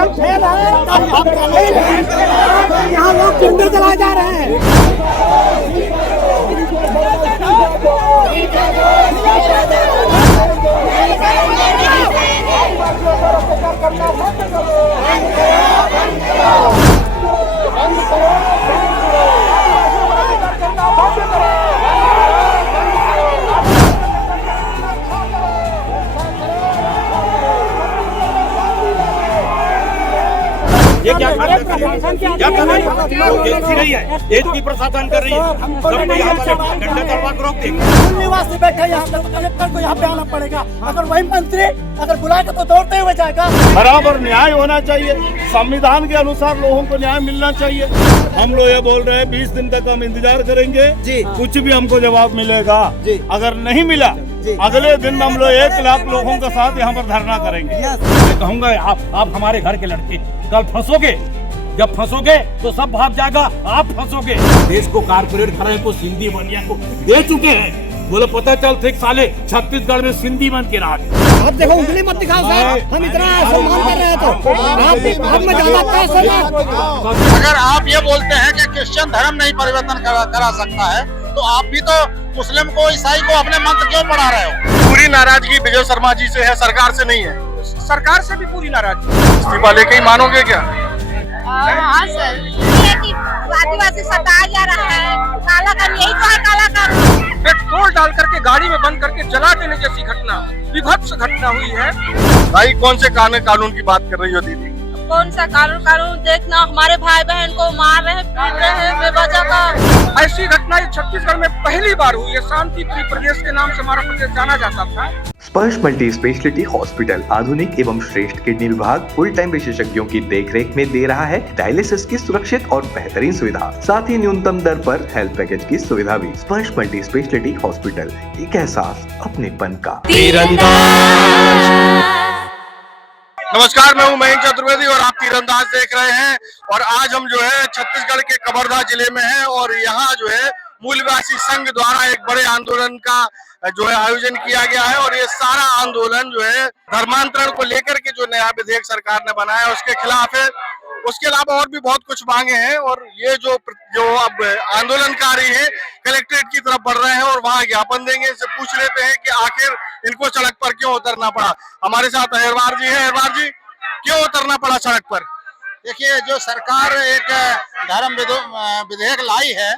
System fail है, यहाँ लोग जिंदे चला जा रहे हैं। ये क्या कर रही है? देश की प्रशासन कर रही है, सबको यहाँ पर डंडा चलवा के रोक देगी। मूल निवासी बैठे यहाँ पर, कलेक्टर को यहाँ पे आना पड़ेगा। अगर वही मंत्री अगर बुलाएगा तो दौड़ते हुए जाएगा। बराबर न्याय होना चाहिए, संविधान के अनुसार लोगों को न्याय मिलना चाहिए। हम लोग ये बोल रहे हैं 20 दिन तक हम इंतजार करेंगे जी, कुछ भी हमको जवाब मिलेगा जी। अगर नहीं मिला अगले दिन हम लोग 1 लाख लोगों के साथ यहाँ पर धरना करेंगे। मैं कहूँगा आप हमारे घर के लड़के कल फंसोगे, जब फंसोगे तो सब भाग जाएगा, आप फंसोगे। देश को कारपोरेट घराने को सिंधी बनिया को दे चुके हैं। बोले पता चल थे साले छत्तीसगढ़ में सिंधी बन के राज। आप देखो उंगली मत दिखाओ साहब, हम इतना सम्मान कर रहे हैं तो आप में ज्यादा पैसा ना। अगर आप ये बोलते हैं कि क्रिश्चियन धर्म नहीं परिवर्तन करा सकता है, तो आप भी तो मुस्लिम को ईसाई को अपने मंत्र क्यों पढ़ा रहे हो? पूरी नाराजगी विजय शर्मा जी से है, सरकार से नहीं है। सरकार से भी पूरी नाराजगी। इस्तीफा लेके ही मानोगे क्या? हाँ सर, ये कि आदिवासी सताया जा रहा है, काला कानून यही तो है, काला कानून। पेट्रोल डाल करके गाड़ी में बंद करके जला देने जैसी घटना, विभत्स घटना हुई है। भाई कौन से कानून की बात कर रही हो दीदी? कौन सा कानून देखना, हमारे भाई बहन को मार रहे हैं, पीट रहे हैं बेवजह का। ऐसी घटना छत्तीसगढ़ में पहली बार हुई है। शांति प्रिय प्रदेश के नाम से हमारा प्रदेश जाना जाता था। स्पर्श मल्टी स्पेशलिटी हॉस्पिटल आधुनिक एवं श्रेष्ठ किडनी विभाग फुल टाइम विशेषज्ञों की देखरेख में दे रहा है डायलिसिस की सुरक्षित और बेहतरीन सुविधा, साथ ही न्यूनतम दर पर हेल्थ पैकेज की सुविधा भी। स्पर्श मल्टी स्पेशलिटी हॉस्पिटल, एक एहसास अपनेपन का। नमस्कार, मैं हूं मयंक चतुर्वेदी और आप तीरंदाज देख रहे हैं। और आज हम जो है छत्तीसगढ़ के कवर्धा जिले में हैं और यहाँ जो है मूलवासी संघ द्वारा एक बड़े आंदोलन का जो है आयोजन किया गया है। और ये सारा आंदोलन जो है धर्मांतरण को लेकर के जो नया विधेयक सरकार ने बनाया है उसके खिलाफ है। उसके अलावा और भी बहुत कुछ मांगे हैं और ये जो अब आंदोलनकारी है कलेक्ट्रेट की तरफ बढ़ रहे हैं और वहाँ ज्ञापन देंगे। इनसे पूछ लेते हैं कि आखिर इनको सड़क पर क्यों उतरना पड़ा। हमारे साथ अहिरवार जी है। अहिरवार जी, क्यों उतरना पड़ा सड़क पर? देखिए, जो सरकार एक धर्म विधेयक लाई है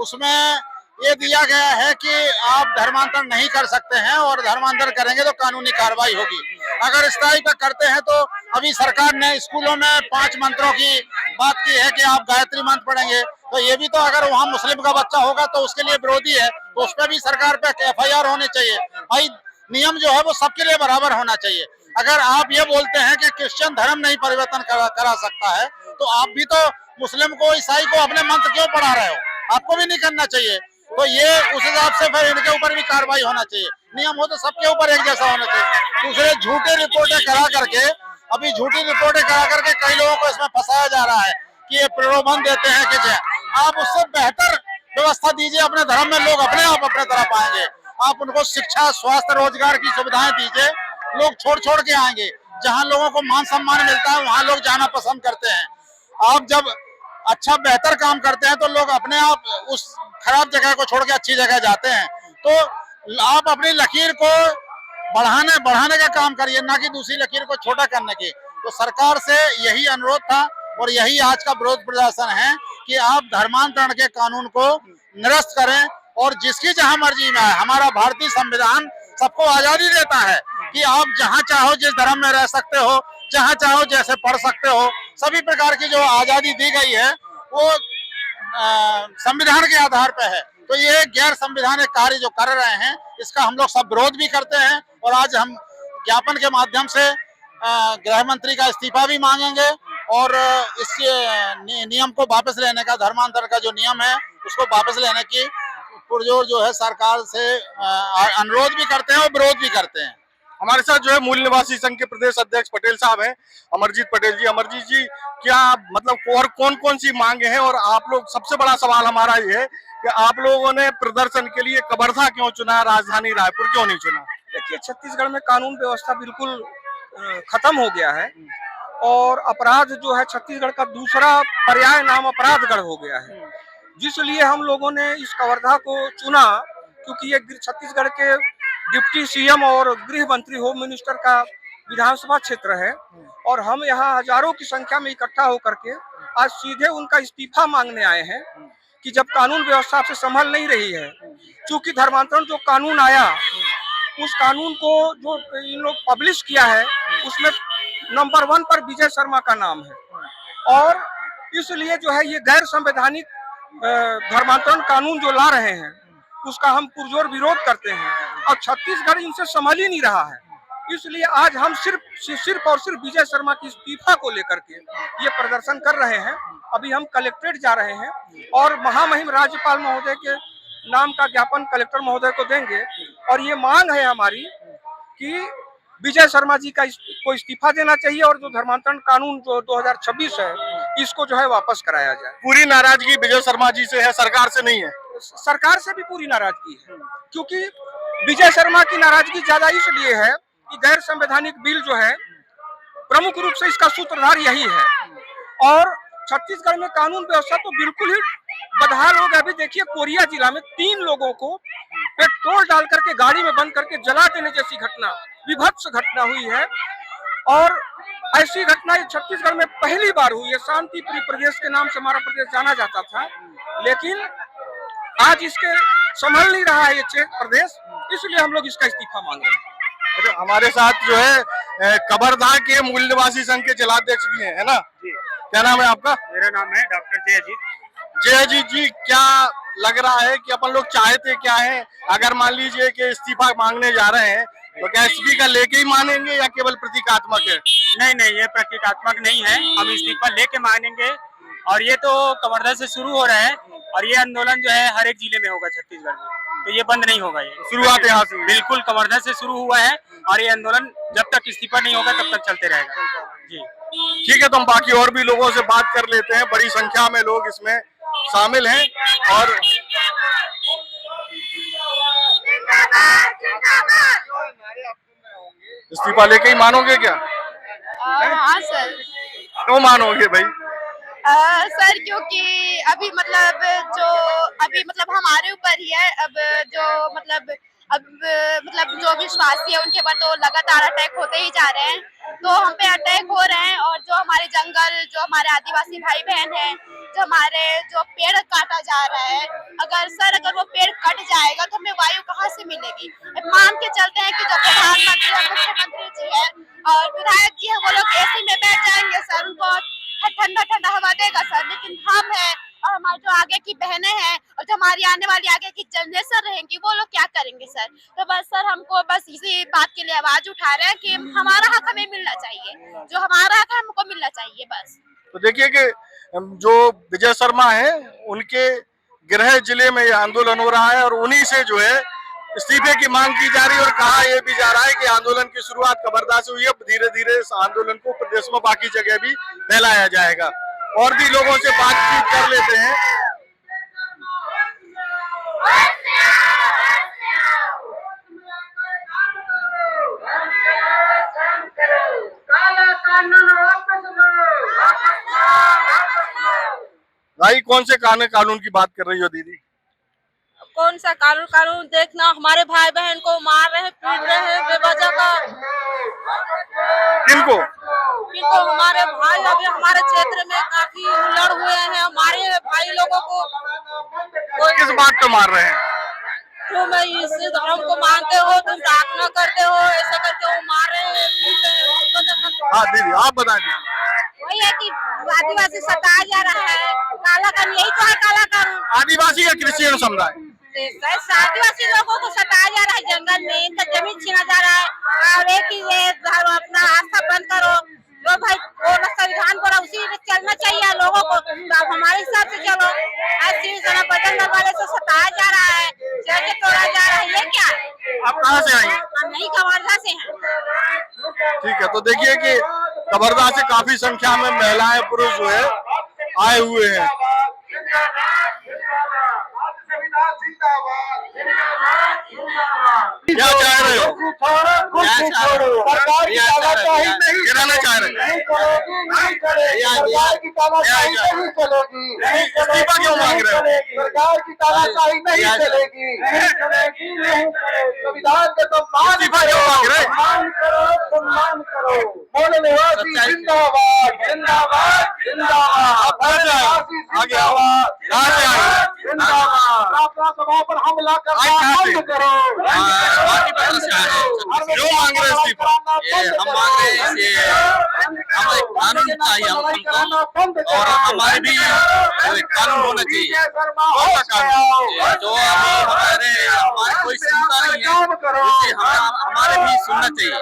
उसमें ये दिया गया है कि आप धर्मांतरण नहीं कर सकते हैं और धर्मांतरण करेंगे तो कानूनी कार्रवाई होगी। अगर इस तरह का करते हैं तो अभी सरकार ने स्कूलों में 5 मंत्रों की बात की है कि आप गायत्री मंत्र पढ़ेंगे, तो ये भी तो अगर वहाँ मुस्लिम का बच्चा होगा तो उसके लिए विरोधी है, तो उस पर भी सरकार पे FIR होनी चाहिए। भाई नियम जो है वो सबके लिए बराबर होना चाहिए। अगर आप ये बोलते हैं कि क्रिश्चियन धर्म नहीं परिवर्तन करा सकता है, तो आप भी तो मुस्लिम को ईसाई को अपने मंत्र क्यों पढ़ा रहे हो? आपको भी नहीं करना चाहिए। तो ये उस हिसाब से फिर इनके ऊपर भी कार्रवाई होना चाहिए। नियम हो तो सबके ऊपर एक जैसा होना चाहिए। दूसरे झूठे रिपोर्टें करा करके कई लोगों को इसमें फंसाया जा रहा है कि ये प्रलोभन देते हैं कि आप उससे बेहतर व्यवस्था दीजिए अपने धर्म में, लोग अपने आप अपने तरफ आएंगे। आप उनको शिक्षा, स्वास्थ्य, रोजगार की सुविधाएं दीजिए, लोग छोड़ के आएंगे। जहाँ लोगों को मान सम्मान मिलता है वहाँ लोग जाना पसंद करते हैं। आप जब अच्छा बेहतर काम करते हैं तो लोग अपने आप उस खराब जगह को छोड़ के अच्छी जगह जाते हैं। तो आप अपनी लकीर को बढ़ाने का काम करिए, ना कि दूसरी लकीर को छोटा करने की। तो सरकार से यही अनुरोध था और यही आज का विरोध प्रदर्शन है कि आप धर्मांतरण के कानून को निरस्त करें और जिसकी जहां मर्जी में है। हमारा भारतीय संविधान सबको आजादी देता है कि आप जहां चाहो जिस धर्म में रह सकते हो, जहां चाहो जैसे पढ़ सकते हो। सभी प्रकार की जो आजादी दी गई है वो संविधान के आधार पर है। तो ये गैर संवैधानिक कार्य जो कर रहे हैं इसका हम लोग सब विरोध भी करते हैं और आज हम ज्ञापन के माध्यम से गृह मंत्री का इस्तीफा भी मांगेंगे और इस नियम को वापस लेने का, धर्मांतरण का जो नियम है उसको वापस लेने की पुरजोर जो है सरकार से अनुरोध भी करते हैं और विरोध भी करते हैं। हमारे साथ जो है मूल निवासी संघ के प्रदेश अध्यक्ष पटेल साहब हैं, अमरजीत पटेल जी। अमरजीत जी, क्या मतलब और कौन सी मांगे हैं? और आप लोग, सबसे बड़ा सवाल हमारा ये है कि आप लोगों ने प्रदर्शन के लिए कवर्धा क्यों चुना, राजधानी रायपुर क्यों नहीं चुना? देखिए, छत्तीसगढ़ में कानून व्यवस्था बिल्कुल खत्म हो गया है और अपराध जो है छत्तीसगढ़ का दूसरा पर्याय नाम अपराधगढ़ हो गया है, जिसलिए हम लोगों ने इस कवर्धा को चुना, क्योंकि ये छत्तीसगढ़ के डिप्टी सीएम और गृह मंत्री होम मिनिस्टर का विधानसभा क्षेत्र है और हम यहाँ हजारों की संख्या में इकट्ठा होकर के आज सीधे उनका इस्तीफा मांगने आए हैं कि जब कानून व्यवस्था से संभल नहीं रही है, चूंकि धर्मांतरण जो कानून आया उस कानून को जो इन लोग पब्लिश किया है उसमें नंबर 1 पर विजय शर्मा का नाम है और इसलिए जो है ये गैर संवैधानिक धर्मांतरण कानून जो ला रहे हैं उसका हम पुरजोर विरोध करते हैं और छत्तीसगढ़ इनसे संभल ही नहीं रहा है। इसलिए आज हम सिर्फ और सिर्फ विजय शर्मा की इस्तीफा को लेकर के ये प्रदर्शन कर रहे हैं। अभी हम कलेक्ट्रेट जा रहे हैं और महामहिम राज्यपाल महोदय के नाम का ज्ञापन कलेक्टर महोदय को देंगे और ये मांग है हमारी कि विजय शर्मा जी का को इस्तीफा देना चाहिए और जो धर्मांतरण कानून जो 2026 है इसको जो है वापस कराया जाए। पूरी नाराजगी विजय शर्मा जी से है, सरकार से नहीं है। सरकार से भी पूरी नाराजगी है, क्योंकि विजय शर्मा की नाराजगी ज्यादा इसलिए है कि गैर संवैधानिक बिल जो है प्रमुख रूप से इसका सूत्रधार यही है और छत्तीसगढ़ में कानून व्यवस्था तो बिल्कुल ही बदहाल हो गया। अभी देखिए कोरिया जिला में 3 लोगों को पेट्रोल डाल करके गाड़ी में बंद करके जला देने जैसी घटना, विभत्स घटना हुई है और ऐसी घटना छत्तीसगढ़ में पहली बार हुई है। शांतिप्रिय प्रदेश के नाम से हमारा प्रदेश जाना जाता था, लेकिन आज इसके संभल नहीं रहा है ये प्रदेश, इसलिए हम लोग इसका इस्तीफा मांग रहे हैं। अच्छा, हमारे साथ जो है कवर्धा के मूल निवासी संघ के जिलाध्यक्ष भी है ना? क्या नाम है आपका? मेरा नाम है डॉक्टर जयजीत जी, क्या लग रहा है कि अपन लोग चाहते क्या है? अगर मान लीजिए कि इस्तीफा मांगने जा रहे हैं तो क्या स्पीकर लेके ही मानेंगे या केवल प्रतीकात्मक है? नहीं, ये प्रतीकात्मक नहीं है, हम इस्तीफा लेके मानेंगे और ये तो कवर्धा से शुरू हो रहा है और ये आंदोलन जो है हर एक जिले में होगा छत्तीसगढ़ में, तो ये बंद नहीं होगा। ये शुरुआत यहाँ से बिल्कुल कवर्धा से शुरू हुआ है और ये आंदोलन जब तक इस्तीफा नहीं होगा तब तक चलते रहेगा जी। ठीक है, तो हम बाकी और भी लोगों से बात कर लेते हैं। बड़ी संख्या में लोग इसमें शामिल हैं और इस्तीफा लेके ही मानोगे क्या? हाँ सर। क्यों मानोगे भाई? सर क्योंकि अभी मतलब हमारे ऊपर ही है। अब जो विश्वासी है उनके ऊपर तो लगातार अटैक होते ही जा रहे हैं, तो हम पे अटैक हो रहे हैं और जो हमारे जंगल, जो हमारे आदिवासी भाई बहन हैं, जो पेड़ काटा जा रहा है, अगर वो पेड़ कट जाएगा तो हमें वायु कहाँ से मिलेगी? मान के चलते हैं कि जो प्रधानमंत्री और मुख्यमंत्री जी है और विधायक जी है वो लोग एसी में बैठ जाएंगे सर, उनको ठंडा हवा देगा सर, लेकिन हम है और हमारे जो आगे की बहनें हैं और जो हमारी आने वाली आगे की जनरेशन रहेंगी वो लोग क्या करेंगे सर? तो बस सर हमको बस इसी बात के लिए आवाज उठा रहे हैं कि हमारा हक हमें मिलना चाहिए, जो हमारा हक हमको मिलना चाहिए बस। तो देखिए कि जो विजय शर्मा है उनके गृह जिले में यह आंदोलन हो रहा है और उन्हीं से जो है इस्तीफे की मांग की जा रही है और कहा यह भी जा रहा है कि आंदोलन की शुरुआत कवर्धा से हुई है, धीरे धीरे इस आंदोलन को प्रदेश में बाकी जगह भी फैलाया जाएगा। और भी लोगों से बातचीत कर लेते हैं। भाई कौन से कानून की बात कर रही हो दीदी? कौन सा कानून देखना, हमारे भाई बहन को मार रहे, पीट रहे हैं बेवजह का। किनको? हमारे भाई अभी हमारे क्षेत्र में काफी लड़ हुए हैं, हमारे भाई लोगों को किस बात पे मार रहे हैं? तुम इस धर्म को मानते हो, तुम प्रार्थना करते हो, ऐसा करके वो मार रहे हैं। हाँ दीदी आप बता दीजिए। वही है कि आदिवासी सताया जा रहा है, काला कानून, यही तो है काला कानून। आदिवासी या क्रिश्चियन समुदाय? आदिवासी लोगों को सताया जा रहा है, जंगल में इनका जमीन छीना जा रहा है और एक ही ये अपना आस्था बंद करो, जो भाई वो संविधान बोला उसी में चलना चाहिए लोगों को, तो आप हमारे हिसाब से चलो। ऐसे बटन वाले से सताया जा रहा है, जैसे तोड़ा जा रहा है, ये क्या? आप कहाँ से आई? हम नहीं कवर्धा से हैं। ठीक है, तो देखिए कि कवर्धा से काफी संख्या में महिलाएं पुरुष जो है आए हुए हैं। क्या चाह रहे हो? सरकार की तानाशाही नहीं गिराना चाह रहे हैं। इस्तीफा क्यों मांग रहे हो? सरकार की तानाशाही नहीं चलेगी, संविधान के सम्मान इस्तीफा क्यों मांग रहे हैं? सम्मान करो। मूल निवासी जिंदाबाद जिंदाबाद जिंदाबाद। आप कहाँ से आए? आगे आओ। कहाँ से आए? प्रार्थना सभा पर हमला करना बंद करो। क्यों मांग रहे हैं इस्तीफा? हम मांग रहे हैं हमें कानून चाहिए हमको, और हमारे भी कानून होना चाहिए। कौन सा कानून? जो हमारे कोई सुनता नहीं है, हमारे भी सुनना चाहिए।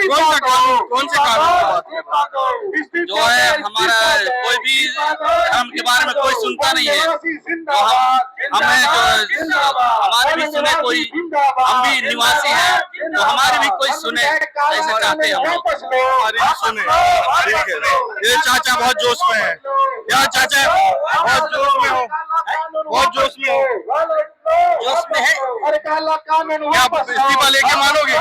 कौन सा कानून? कौन से कानून की बात कर रहे हैं? जो है हमारा कोई भी धर्म के बारे में कोई सुनता नहीं है, तो हमें जो हमारे भी सुने कोई, हम भी निवासी हैं तो हमारे भी कोई सुने, ऐसे चाहते हैं हम लोग। हमारी भी सुने, ठीक है। ये चाचा बहुत जोश में है यार, चाचा बहुत जोश में हो, बहुत जोश में हो। जोश में है। क्या इस्तीफा लेके मानोगे?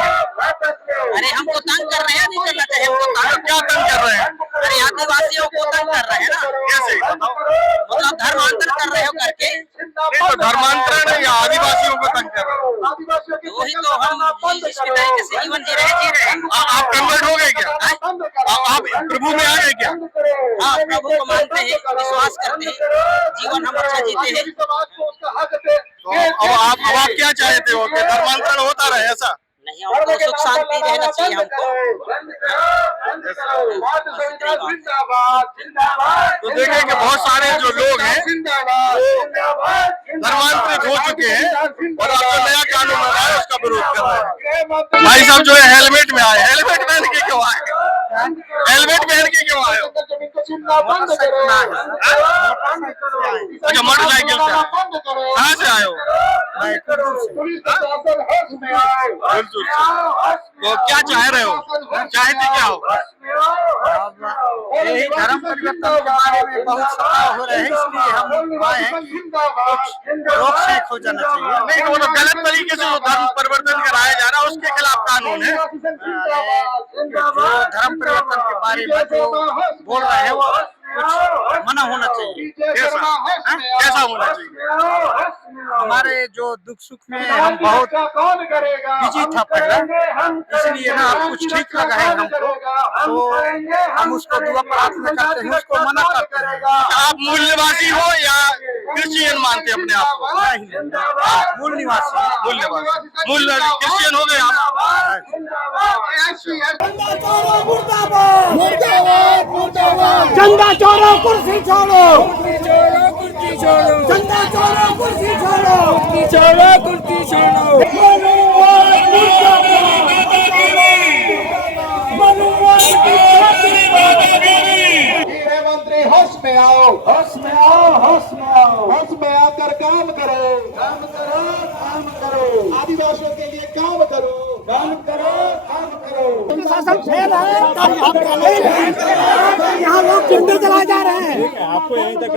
अरे हमको तंग कर रहे हैं, नहीं करना चाहिए हमको। क्या तंग कर रहे हैं? अरे आदिवासियों को तंग कर रहे हैं ना। कैसे बताओ? मतलब धर्मांतर कर रहे हो करके। नहीं तो धर्मांतरण है या आदिवासियों को तंग कर रहे हो? वही तो हम इसके तरीके से जीवन जी रहे हैं। आप कन्वर्ट हो गए क्या? आप प्रभु में आ गए क्या? हाँ, प्रभु को मानते हैं, विश्वास करते हैं, जीवन हम अच्छा जीते हैं। तो अब आप क्या चाहते हो कि धर्मांतरण होता रहे ऐसा? नहीं, हमको सुख शांति रहना चाहिए हमको। तो देखें कि बहुत सारे जो लोग हैं धर्मांतरित हो चुके हैं और अब जो नया कानून बना है उसका विरोध कर रहे हैं। भाई साहब जो है हेलमेट में आए, हेलमेट पहन के क्यों आए? हेलमेट पहन के क्यों आए? अच्छा, मोटरसाइकिल से कहाँ से आए हो? तो क्या चाह रहे हो? चाहते क्या हो? यही धर्म परिवर्तन के बारे में बहुत सत्ता हो रहे हैं, इसलिए हम आए हैं। रोक शेक हो जाना चाहिए। नहीं तो वो तो गलत तरीके से जो धर्म परिवर्तन कराया जा रहा है उसके खिलाफ कानून है। जो धर्म परिवर्तन के बारे में जो बोल रहे हैं वो कुछ मना होना चाहिए। कैसा होना चाहिए? हमारे जो दुख सुख में हम बहुत बिजी था पहले, इसलिए ना कुछ ठीक लगा है हमको, तो हम उसको दुआ प्रार्थना करते हैं, उसको मना करते हैं। आप मूल निवासी हो या क्रिश्चियन मानते अपने आप को? मूल निवासी, मूल निवासी, मूल क्रिश्चियन हो गए आप? चंदा छोड़ो कुर्सी छोड़ो, कुर्सी छोड़ो, चंदा छोड़ो कुर्सी छोड़ो, कुर्सी छोड़ो, कुर्सी छोड़ो। मंत्री होश में आओ, होश में आओ, होश में आओ, होश में आकर काम करो, काम करो, काम करो। आदिवासियों के लिए काम करो, काम करो, काम करो। शासन फेल है, यहाँ लोग चिंता चला जा रहे हैं। आपको यहीं तक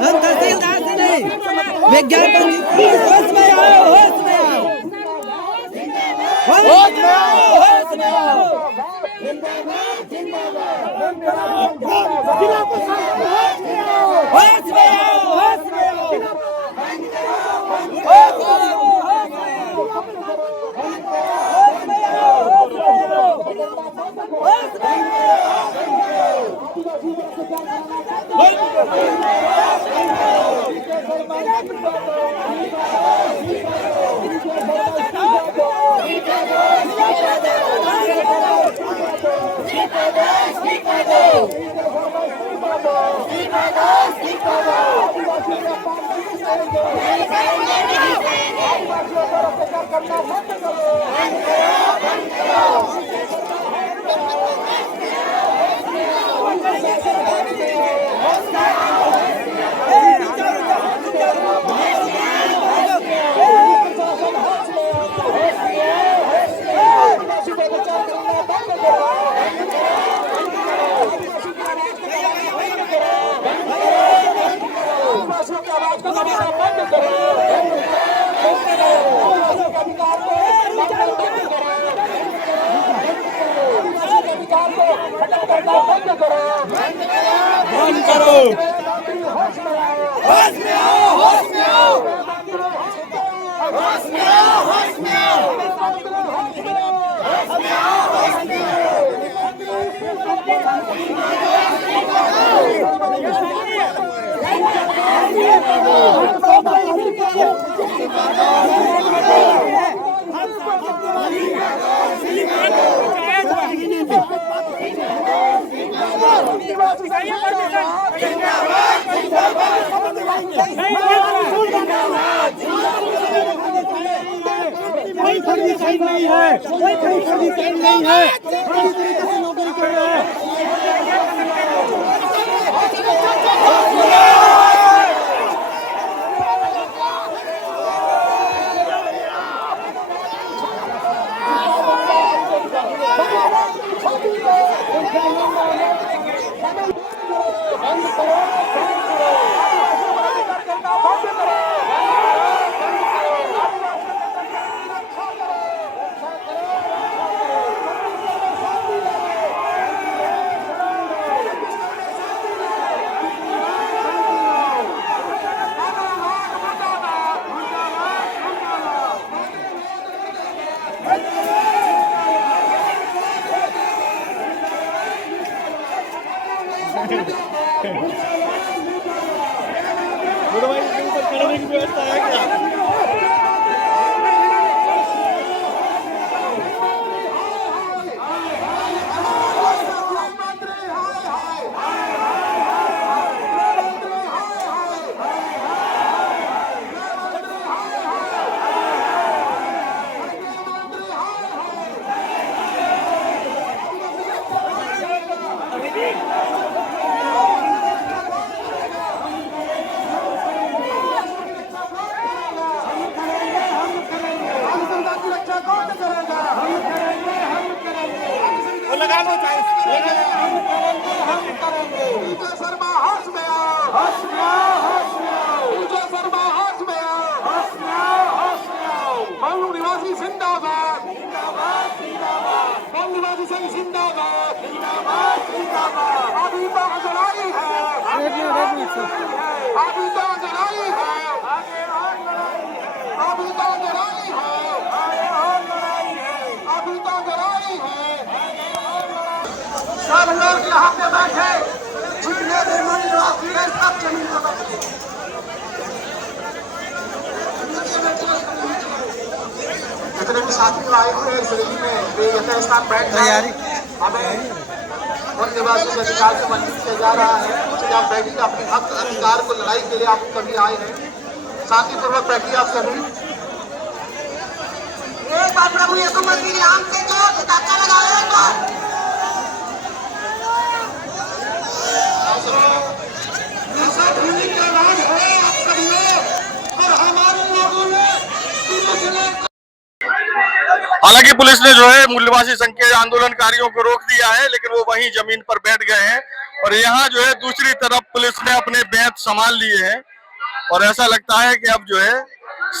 हम तहसीलदार से नहीं, विज्ञापन होश में आओ, होश में आओ, होश में आओ, होश में आओ। जिला प्रशासन होश में आओ, होश में आओ, होश में आओ, कोई फर्जी साइड नहीं है, कोई फर्जी साइड नहीं है, फर्जी तरीके से नौकरी कर रहे हैं। यहाँ पे बैठे जितने भी मूल निवासी हैं सब जमीन पर बैठे। जितने भी साथी आए हुए इस रैली में वे यथास्थान बैठ गए। हमें मूल निवासी के अधिकार से वंचित किया जा रहा है। आप बैठिए, अपने हक अधिकार को लड़ाई के लिए आप सभी आए हैं। शांतिपूर्वक बैठिए आप सभी। एक बार प्रभु यीशु मसीह नाम से जो धक्का लगाए तो हालांकि पुलिस ने जो है मूल निवासी संघ के आंदोलनकारियों को रोक दिया है, लेकिन वो वहीं जमीन पर बैठ गए हैं। और यहाँ जो है दूसरी तरफ पुलिस ने अपने बेंत संभाल लिए हैं और ऐसा लगता है कि अब जो है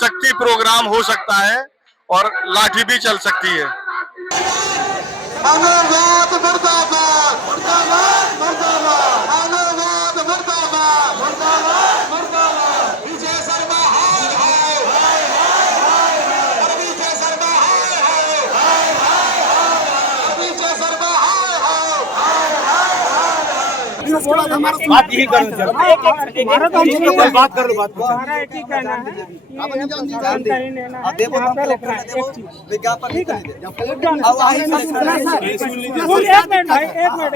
सख्ती प्रोग्राम हो सकता है और लाठी भी चल सकती है। बात यही करो, चलो बात कर लो, बात हमारा एक ही कहना है कि प्रशासन का ही लेना है, यहाँ पे रोकना है। एक चीज ठीक है, एक मिनट भाई, एक मिनट,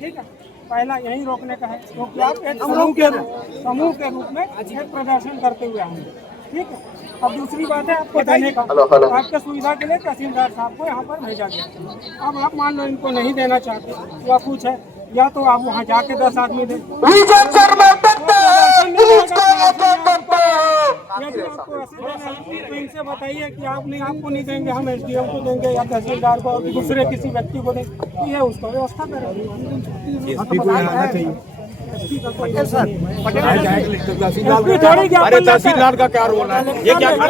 ठीक है। पहला यही रोकने का है क्योंकि आप एक समूह के रूप में एक प्रदर्शन करते हुए आएंगे, ठीक है। अब दूसरी बात है आपको देने का, आपके सुविधा के लिए तहसीलदार साहब को यहाँ पर भेजा गया। अब आप मान लो इनको नहीं देना चाहते या कुछ है, या तो आप वहाँ जाके 10 आदमी दें। यदि आपको तो इनसे बताइए कि आप नहीं, आपको नहीं देंगे, हम SDM को देंगे या तहसीलदार को, दूसरे किसी व्यक्ति को देंगे। ये उसका व्यवस्था करेंगे। तहसीलदार का क्या रोल है? ये क्या कर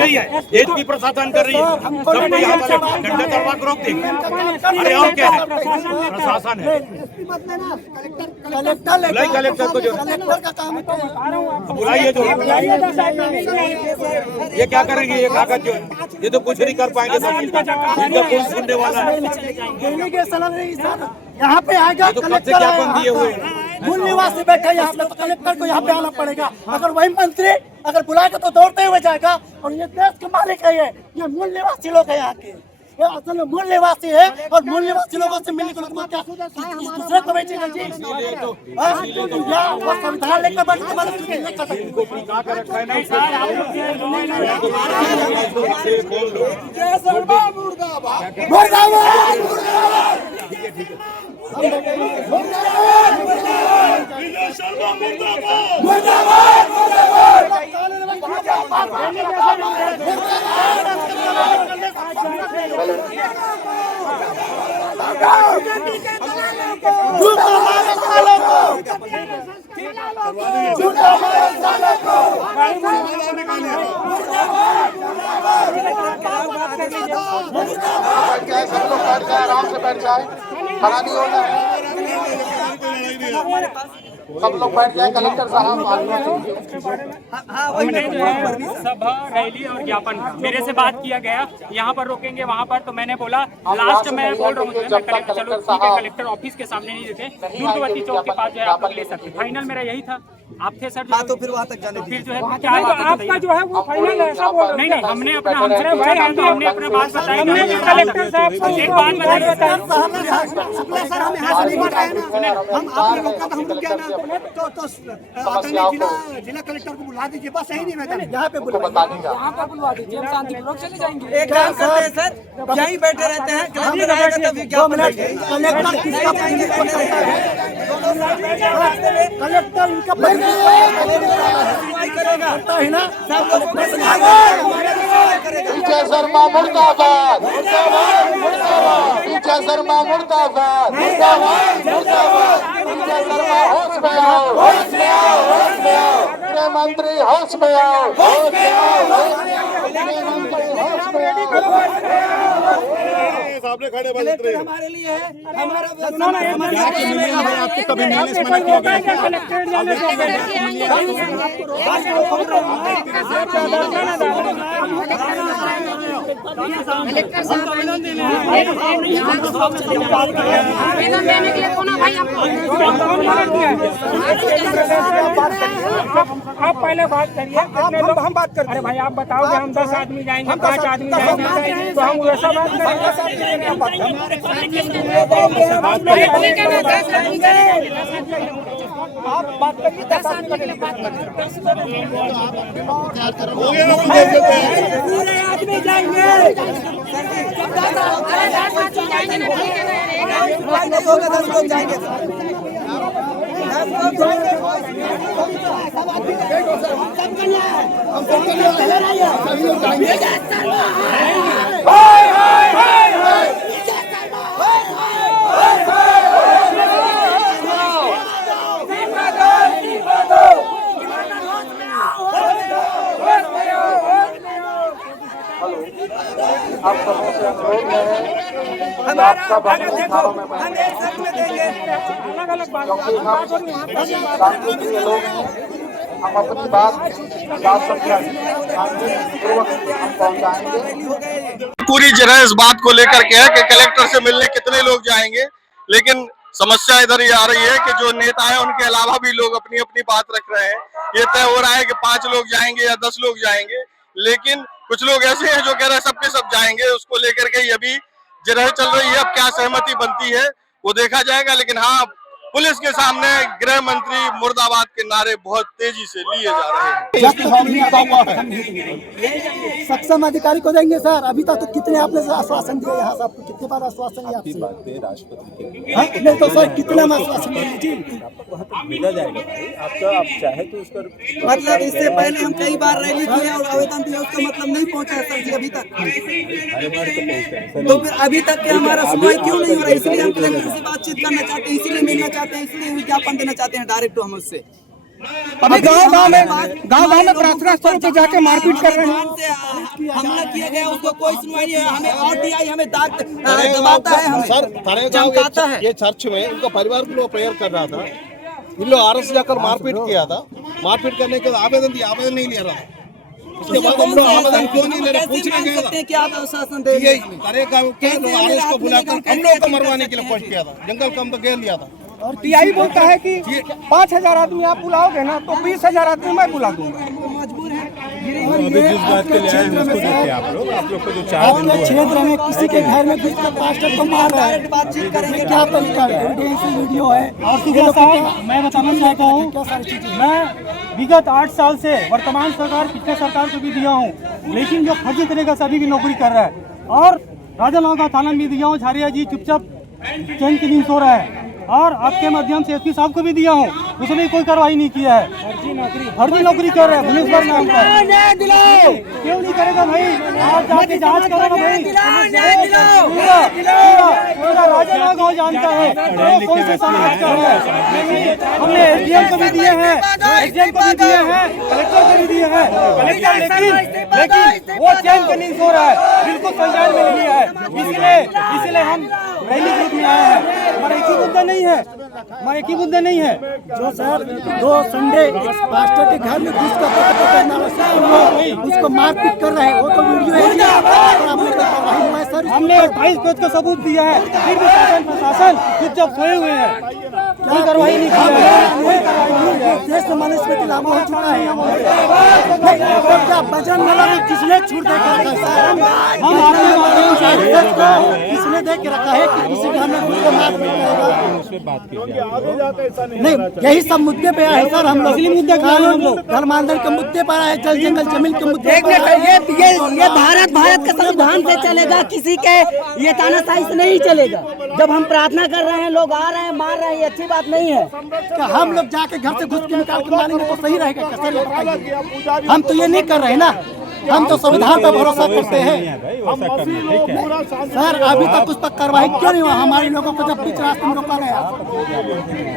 रही है? एसपी प्रशासन कर रही है, सबको यहाँ पर डंडा चढ़वा के रोक देंगे। अरे और क्या है? प्रशासन है, कलेक्टर को जो बुलाइए, जो ये क्या करेंगे? ये कागज जो ये तो कुछ नहीं कर पाएंगे, इनका कौन सुनने वाला है? यहाँ पे आएगा तो कब से कलेक्टर ज्ञापन दिए हुए मूल निवासी बैठे यहाँ पे, तो कलेक्टर को यहाँ पे आना पड़ेगा। अगर वही मंत्री अगर बुलाएगा तो दौड़ते हुए जाएगा। और ये देश के मालिक है, ये मूल निवासी लोग है यहाँ के, ये असल में मूल निवासी है। और मूल निवासी लोगों से मिलने को क्या दूसरे को बेचेगा जी? वो संविधान लेकर बैठने वाले आराम से बैठ जाए, खड़ा नहीं होना है। सब लोग बैठ जाए। कलेक्टर साहब सभा रैली और ज्ञापन मेरे से बात किया गया, यहाँ पर रोकेंगे वहाँ पर, तो मैंने बोला लास्ट मैं बोल रहा हूँ कलेक्टर, चलो ठीक है कलेक्टर ऑफिस के सामने नहीं देते, दूरवर्ती चौक के पास जो है आप लोग ले सकते। फाइनल मेरा यही था, आप थे सर। हाँ, तो फिर वहाँ तक जाने, फिर जो है क्या आपका जो है वो फाइनल ऐसा बोल नहीं नहीं, हमने अपना हमने अपना बात बताई। कलेक्टर साहब एक बात बताइए, जिला कलेक्टर को बुला दीजिए, बस यही नहीं मैडम, यहाँ पे बताने का यहाँ पर बुलवा दीजिए, हम शांतिपूर्वक चले जाएंगे। एक काम करते हैं सर, यहीं बैठे रहते हैं, कलेक्टर आएगा तब विज्ञापन देंगे। कलेक्टर किसका कलेक्टर इनका करता है ना। पीछे शर्मा मुर्दाबाद, पीछे शर्मा मुर्दाबाद, पीछे शर्मा होश में आओ, गृह मंत्री होश में आओ, सामने खड़े बने हमारे लिए है, हमारा आपको कभी मिलने से मना किया गया? आप पहले बात करिए, हम बात करते हैं। भाई आप बताओ कि हम 10 आदमी जाएंगे, 5 आदमी जाएंगे, तो हम वैसा बात करेंगे। आप बात करिए, 10 आदमी के लिए बात करिए। पूरे आदमी जाएंगे, आप सबों से अनुरोध है कि आप सब अपने स्थानों में बैठे, क्योंकि हम शांति के लोग हैं। हम अपनी बात समझा शांतिपूर्वक हम पहुँचाएंगे। पूरी जगह इस बात को लेकर के है कि कलेक्टर से मिलने कितने लोग जाएंगे, लेकिन समस्या इधर ये आ रही है कि जो नेता है उनके अलावा भी लोग अपनी अपनी बात रख रहे हैं। ये तय हो रहा है कि 5 लोग जाएंगे या 10 लोग जाएंगे, लेकिन कुछ लोग ऐसे हैं जो कह रहे हैं सबके सब जाएंगे। उसको लेकर के अभी जगह चल रही है, अब क्या सहमति बनती है वो देखा जाएगा। लेकिन हाँ, पुलिस के सामने गृह मंत्री मुर्दाबाद के नारे बहुत तेजी से लिए जा रहे हैं। सक्षम अधिकारी को देंगे सर। अभी तक तो कितने आपने आश्वासन दिए यहाँ, सबको कितने बार आश्वासन दिया आपसे? नहीं तो सर कितने में आश्वासन दिए जी? मिला जाएगा भाई, आपका आप चाहे तो उस पर मतलब इससे पहले हम कई बार रैली किए और आवेदन दिए, उसका मतलब नहीं पहुंचा है सर जी अभी तक। तो फिर अभी तक के हमारा सुनवाई क्यों नहीं हो रहा है? इसलिए हम कलेक्टर से बातचीत करना चाहते हैं, इसीलिए मिलना चाहते हैं, इसलिए विज्ञापन देना चाहते हैं डायरेक्ट हम उससे। अभी गांव में प्रार्थना स्थल पे जाके मारपीट कर रहे हैं। हमला किया गया, उसको कोई सुनवाई नहीं है। हमें आरटीआई हमें दबाता है, हमें चमकाता है। ये चर्च में उनका परिवार को लोग प्रेयर कर रहा था, इन लोग आरएस जाकर मारपीट किया था। मारपीट करने के बाद आवेदन दिया, आवेदन नहीं लिया रहा। उसके बाद हम लोग आवेदन क्यों नहीं ले रहे, पूछने गए सकते हैं कि आप आश्वासन दे ये करेगा को बुलाकर हम लोग को मरवाने के लिए कोशिश किया था, जंगल को हम तो घेर लिया था। और टीआई बोलता है कि 5,000 आदमी आप बुलाओगे ना तो 20,000 आदमी मैं बुला दूंगा। जिस बात के लिए आए हैं उसको देखिए आप लोग को जो चार क्षेत्र में किसी के घर में घुसकर पास्टर को मार रहा है, बातचीत करेंगे क्या तरीका है, वीडियो है। और सुबह साहब मैं बताना चाहता हूँ, मैं विगत 8 साल से वर्तमान सरकार पिछले सरकार को भी दिया हूँ, लेकिन जो फर्जी तरीके से अभी भी नौकरी कर रहा है। और राजानाव का थाना में दिया हूँ, झारिया जी चुपचाप चैन की नींद सो रहा है। और आपके माध्यम से एसपी साहब को भी दिया हूँ, उसने भी कोई कार्रवाई नहीं किया है। फर्जी नौकरी कर रहे हैं, पुलिस पर नाम क्यों नहीं करेगा भाई? आप जाके जांच करो ना भाई। पूरा राजानाव गाँव जानता है कौन से समाज का है। हमने एसडीएम को भी दिए हैं, एसडीएम को भी दिए हैं, कलेक्टर को भी दिए हैं। कलेक्टर लेकिन वो चैन की नींद सो रहा है, बिल्कुल संज्ञान में नहीं लिया है। इसलिए हम रैली ग्रुप में आए हैं। हमारा एक ही मुद्दा नहीं है, हमारा एक ही मुद्दा नहीं है। जो सर 2 संडे पास्टर के घर में उसको मारपीट कर रहे हैं, वो तो वीडियो है। हमने 28 पेज का सबूत दिया है, फिर भी शासन प्रशासन चुपचाप सोए हुए हैं, कोई कार्रवाई नहीं की है। देश में मनुस्मृति लागू हो चुका है। बजरंग दल में किसने छूट दे के रखा है? किसने दे के रखा है कि किसी घर में उसको मार नहीं? यही सब मुद्दे पे आए सर, हम लोग मुद्दे धर्म आंदोलन के मुद्दे पर आए, जल जंगल जमीन के मुद्दे। ये भारत का संविधान से चलेगा, किसी के ये तानाशाही से नहीं चलेगा। जब हम प्रार्थना कर रहे हैं, लोग आ रहे हैं, मार रहे हैं, ये अच्छी बात नहीं है। हम लोग जाके घर से घुस के निकाल के मारेंगे तो सही रहेगा क्या सर? हम तो ये नहीं कर रहे ना, हम तो संविधान पर भरोसा करते हैं। सर अभी तक उस पर कार्रवाई क्यों नहीं हुआ? हमारे लोगों को जब बीच रास्ते में रोका गया,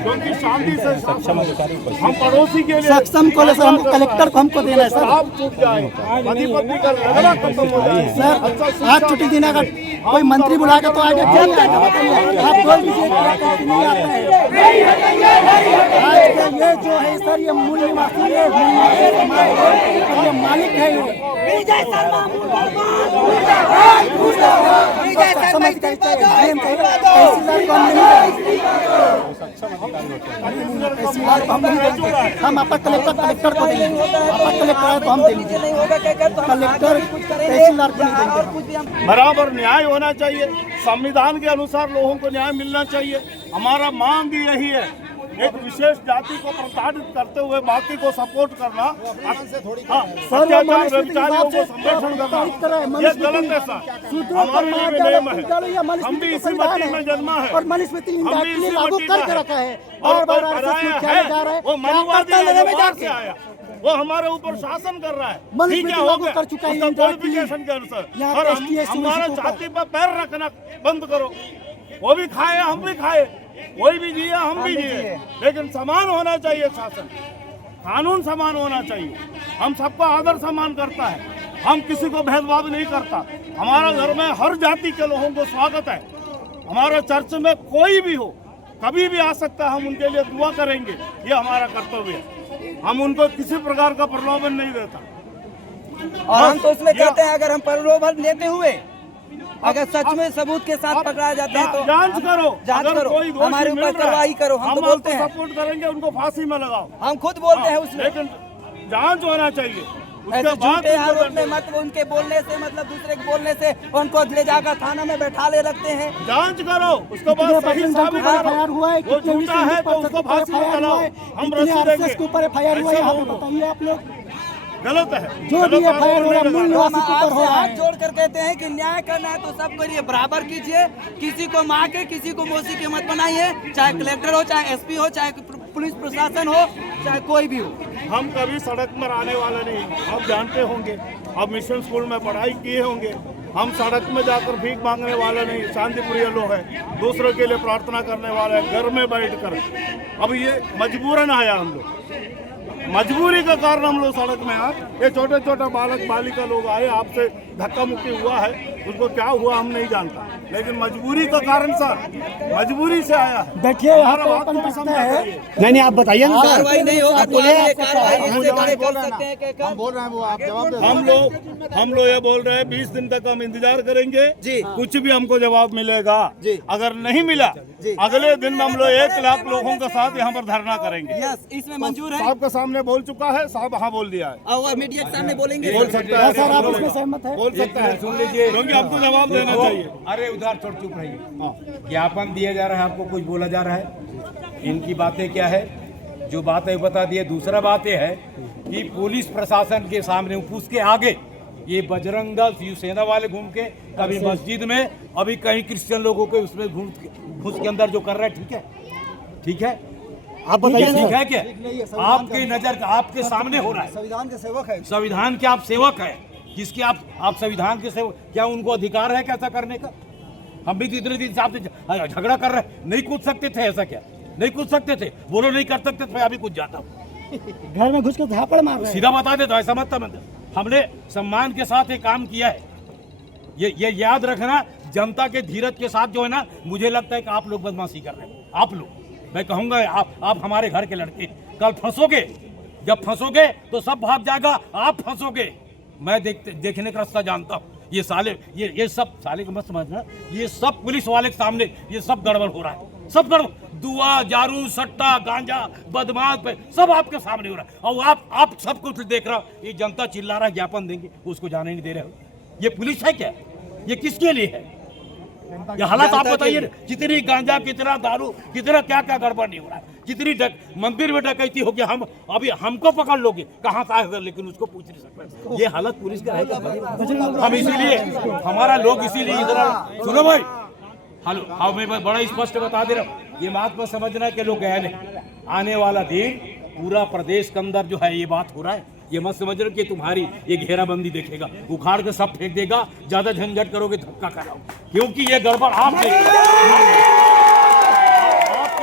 क्योंकि शांति से सक्षम अधिकारी हम पड़ोसी के लिए सक्षम को सर हमको कलेक्टर को हमको देना है सर। सर आज छुट्टी देने का कोई मंत्री बुला के तो आगे आप बोल दीजिए नहीं आता है। आज ये जो है सर, ये मूल निवासी है, ये मालिक है, हम आपका कलेक्टर को देंगे, आपका कलेक्टर है तो हम देंगे, कलेक्टर तहसीलदार को नहीं देंगे। बराबर न्याय होना चाहिए, संविधान के अनुसार लोगों को न्याय मिलना चाहिए। हमारा मांग यही है, एक विशेष जाति को प्रताड़ित करते हुए बाकी को सपोर्ट करना, अत्याचार व्यभिचारियों को संरक्षण करना, ये गलत है सर। हमारे लिए भी नियम है, हम भी इसी मिट्टी में जन्मा है, हम भी इसी मिट्टी का है। और वो मनुवादी से आया, वो हमारे ऊपर शासन कर रहा है, ठीक है, हो गया उसका क्वालिफिकेशन के अनुसार। और हमारा जाति पर पैर रखना बंद करो। वो भी खाए, हम भी खाए, कोई भी जिए, हम भी जिए, लेकिन समान होना चाहिए शासन, कानून समान होना चाहिए। हम सबको आदर सम्मान करता है, हम किसी को भेदभाव नहीं करता। हमारा घर में हर जाति के लोगों को स्वागत है। हमारा चर्च में कोई भी हो, कभी भी आ सकता है, हम उनके लिए दुआ करेंगे, ये हमारा कर्तव्य है। हम उनको किसी प्रकार का प्रलोभन नहीं देता। और हम तो उसमें कहते हैं, अगर हम प्रलोभन देते हुए अगर सच में सबूत के साथ पकड़ाया जाता है तो जांच करो, जांच करो, हमारे ऊपर कार्रवाई करो। हम तो बोलते हैं सपोर्ट करेंगे, उनको फांसी में लगाओ, हम खुद बोलते हैं उसमें, लेकिन जांच होना चाहिए। ऐसे झूठे आरोप में मत, उनके बोलने से मतलब दूसरे के बोलने से उनको ले जाकर थाना में बैठा ले रखते हैं। जांच करो, उसके बाद सही साबित हुआ है, वो झूठा है तो उसको फांसी में लगाओ, हम रस्सी देंगे। के ऊपर एफआईआर हुआ है, बताइए आप लोग। गलत है जो भी एफआईआर हो रहा है मूल निवासी के ऊपर हो रहा है। हाथ जोड़कर कहते हैं कि न्याय करना है तो सब करिए, बराबर कीजिए, किसी को मार के किसी को मोसी के मत बनाइए, चाहे कलेक्टर हो, चाहे एसपी हो, चाहे पुलिस प्रशासन हो, चाहे कोई भी हो। हम कभी सड़क पर आने वाले नहीं, आप जानते होंगे, आप मिशन स्कूल में पढ़ाई किए होंगे। हम सड़क में जाकर भीख मांगने वाले नहीं, शांतिप्रिय लोग हैं, दूसरों के लिए प्रार्थना करने वाले हैं, घर में बैठकर। अब ये मजबूरन आया हम लोग, मजबूरी का कारण हम लोग सड़क में आए। ये छोटे छोटे बालक बालिका लोग आए, आपसे धक्का मुक्की हुआ है, उनको क्या हुआ हम नहीं जानता, लेकिन मजबूरी का कारण सर, मजबूरी से आया है। देखिए यहाँ पे अपन पूछते हैं, नहीं आप बताइए ना सर, कार्रवाई नहीं होगा तो आगे कार्रवाई ऐसे हम खड़े कर बोल सकते हैं कि हम बोल रहे हैं, वो आप जवाब दे। हम लोग ये बोल रहे हैं 20 दिन तक हम इंतजार करेंगे जी, कुछ भी हमको जवाब मिलेगा जी। अगर नहीं मिला अगले दिन में हम लोग 1 लाख लोगों के साथ यहाँ पर धरना करेंगे। यस, इसमें मंजूर है। साहब के सामने बोल चुका है, साहब हाँ बोल दिया है, और मीडिया के सामने बोलेंगे, बोल सकता है सर, आप उसमें सहमत है? बोल सकता है, सुन लीजिए, क्योंकि आपको जवाब देना चाहिए। अरे उधर छोड़, चुप रहिए। ज्ञापन दिया जा रहा है, आपको कुछ बोला जा रहा है, इनकी बातें क्या है, जो बातें बता दिए। दूसरा बात यह है कि पुलिस प्रशासन के सामने उसके आगे ये बजरंग दल शिवसेना वाले घूम के कभी मस्जिद में, अभी कहीं क्रिश्चियन लोगों के उसमें घुस के अंदर जो कर रहा है, ठीक है, ठीक है, आप बताइए ठीक है क्या? आपके नजर आपके सामने हो रहा है। संविधान के सेवक है, संविधान के आप सेवक हैं, जिसके आप संविधान के सेवक, क्या उनको अधिकार है कैसा करने का? हम भी तो इतने दिन से आपसे झगड़ा कर रहे हैं, नहीं कूद सकते थे, ऐसा क्या नहीं कूद सकते थे? बोलो नहीं कर सकते थे, अभी कूद जाता हूँ। घर में घुस के झापड़ मार रहे हैं। सीधा बता देता, ऐसा मत समझ। हमने सम्मान के साथ ये काम किया है, ये याद रखना। जनता के धीरज के साथ जो है ना, मुझे लगता है कि आप लोग बदमाशी कर रहे हैं। आप लोग, मैं कहूँगा आप हमारे घर के लड़के, कल फंसोगे, जब फंसोगे तो सब भाग जाएगा, आप फंसोगे। मैं देखने का रास्ता जानता हूँ। ये साले, ये सब साले को मत समझना, ये सब पुलिस वाले के सामने ये सब गड़बड़ हो रहा है, सब गड़बड़। दुआ, जारू, सट्टा, गांजा, बदमाश पे सब आपके सामने हो रहा है, और आप सब कुछ देख रहा हो। ये जनता चिल्ला रहा है, ज्ञापन देंगे, उसको जाने नहीं दे रहे हो। ये पुलिस है क्या? ये किसके लिए है? ये हालात आप बताइए, कितनी गांजा, कितना दारू, कितना क्या क्या गड़बड़ नहीं हो रहा है, कितनी मंदिर में डकैती हो गया। हम अभी हमको पकड़ लोगे, कहाँ का है, लेकिन उसको पूछ नहीं सकते। ये हालत पुलिस का है क्या? हम इसीलिए, हमारा लोग इसीलिए इधर, सुनो भाई, हेलो, हाँ, मैं बड़ा स्पष्ट बता दे रहा हूँ, ये बात पर समझना कि लोग गए नहीं। आने वाला दिन पूरा प्रदेश के अंदर जो है ये बात हो रहा है, ये मत समझ रहे कि तुम्हारी ये घेराबंदी देखेगा, उखाड़ के सब फेंक देगा। ज्यादा झंझट करोगे, धक्का कराओ, क्योंकि ये गड़बड़ आपकी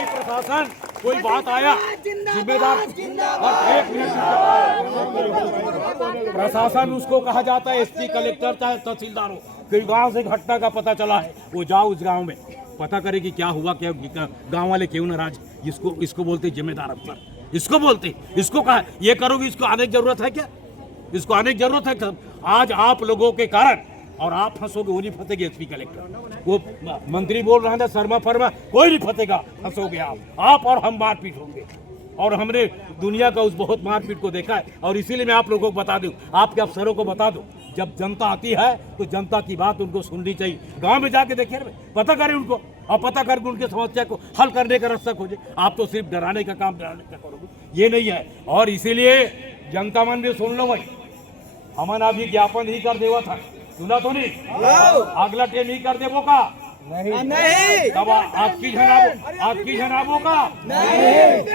प्रशासन, कोई बात आया जिम्मेदार, और एक मिनट, प्रशासन उसको कहा जाता है, एसपी, कलेक्टर, चाहे तहसीलदार हो। फिर गांव से घटना का पता चला है, वो जाओ उस गांव में पता करे कि क्या हुआ, क्या गांव वाले क्यों नाराज। इसको बोलते जिम्मेदार अफसर, इसको बोलते, इसको कहा ये करोगे, इसको आने की जरूरत है क्या? इसको आने की जरूरत है? आज आप लोगों के कारण, और आप फंसोगे, वो नहीं फंसेगे एसपी कलेक्टर, वो मंत्री बोल रहा था शर्मा फर्मा, कोई नहीं फंसेगा, फंसोगे आप और हम मारपीट होंगे। और हमने दुनिया का उस बहुत मारपीट को देखा है, और इसीलिए मैं आप लोगों को बता दूं, आपके अफसरों को बता दूं, जब जनता आती है तो जनता की बात उनको सुननी चाहिए। गांव में जाके देखिए, पता करें उनको, और पता करके उनकी समस्या को हल करने का रास्ता खोजे। आप तो सिर्फ डराने का काम करोगे, ये नहीं है। और इसीलिए जनता मन भी सुन लो भाई, हमने अभी ज्ञापन ही कर देवा था, सुना तो नहीं? अगला टेम ही कर देवो का नहीं, तब आपकी जनाबों का नहीं।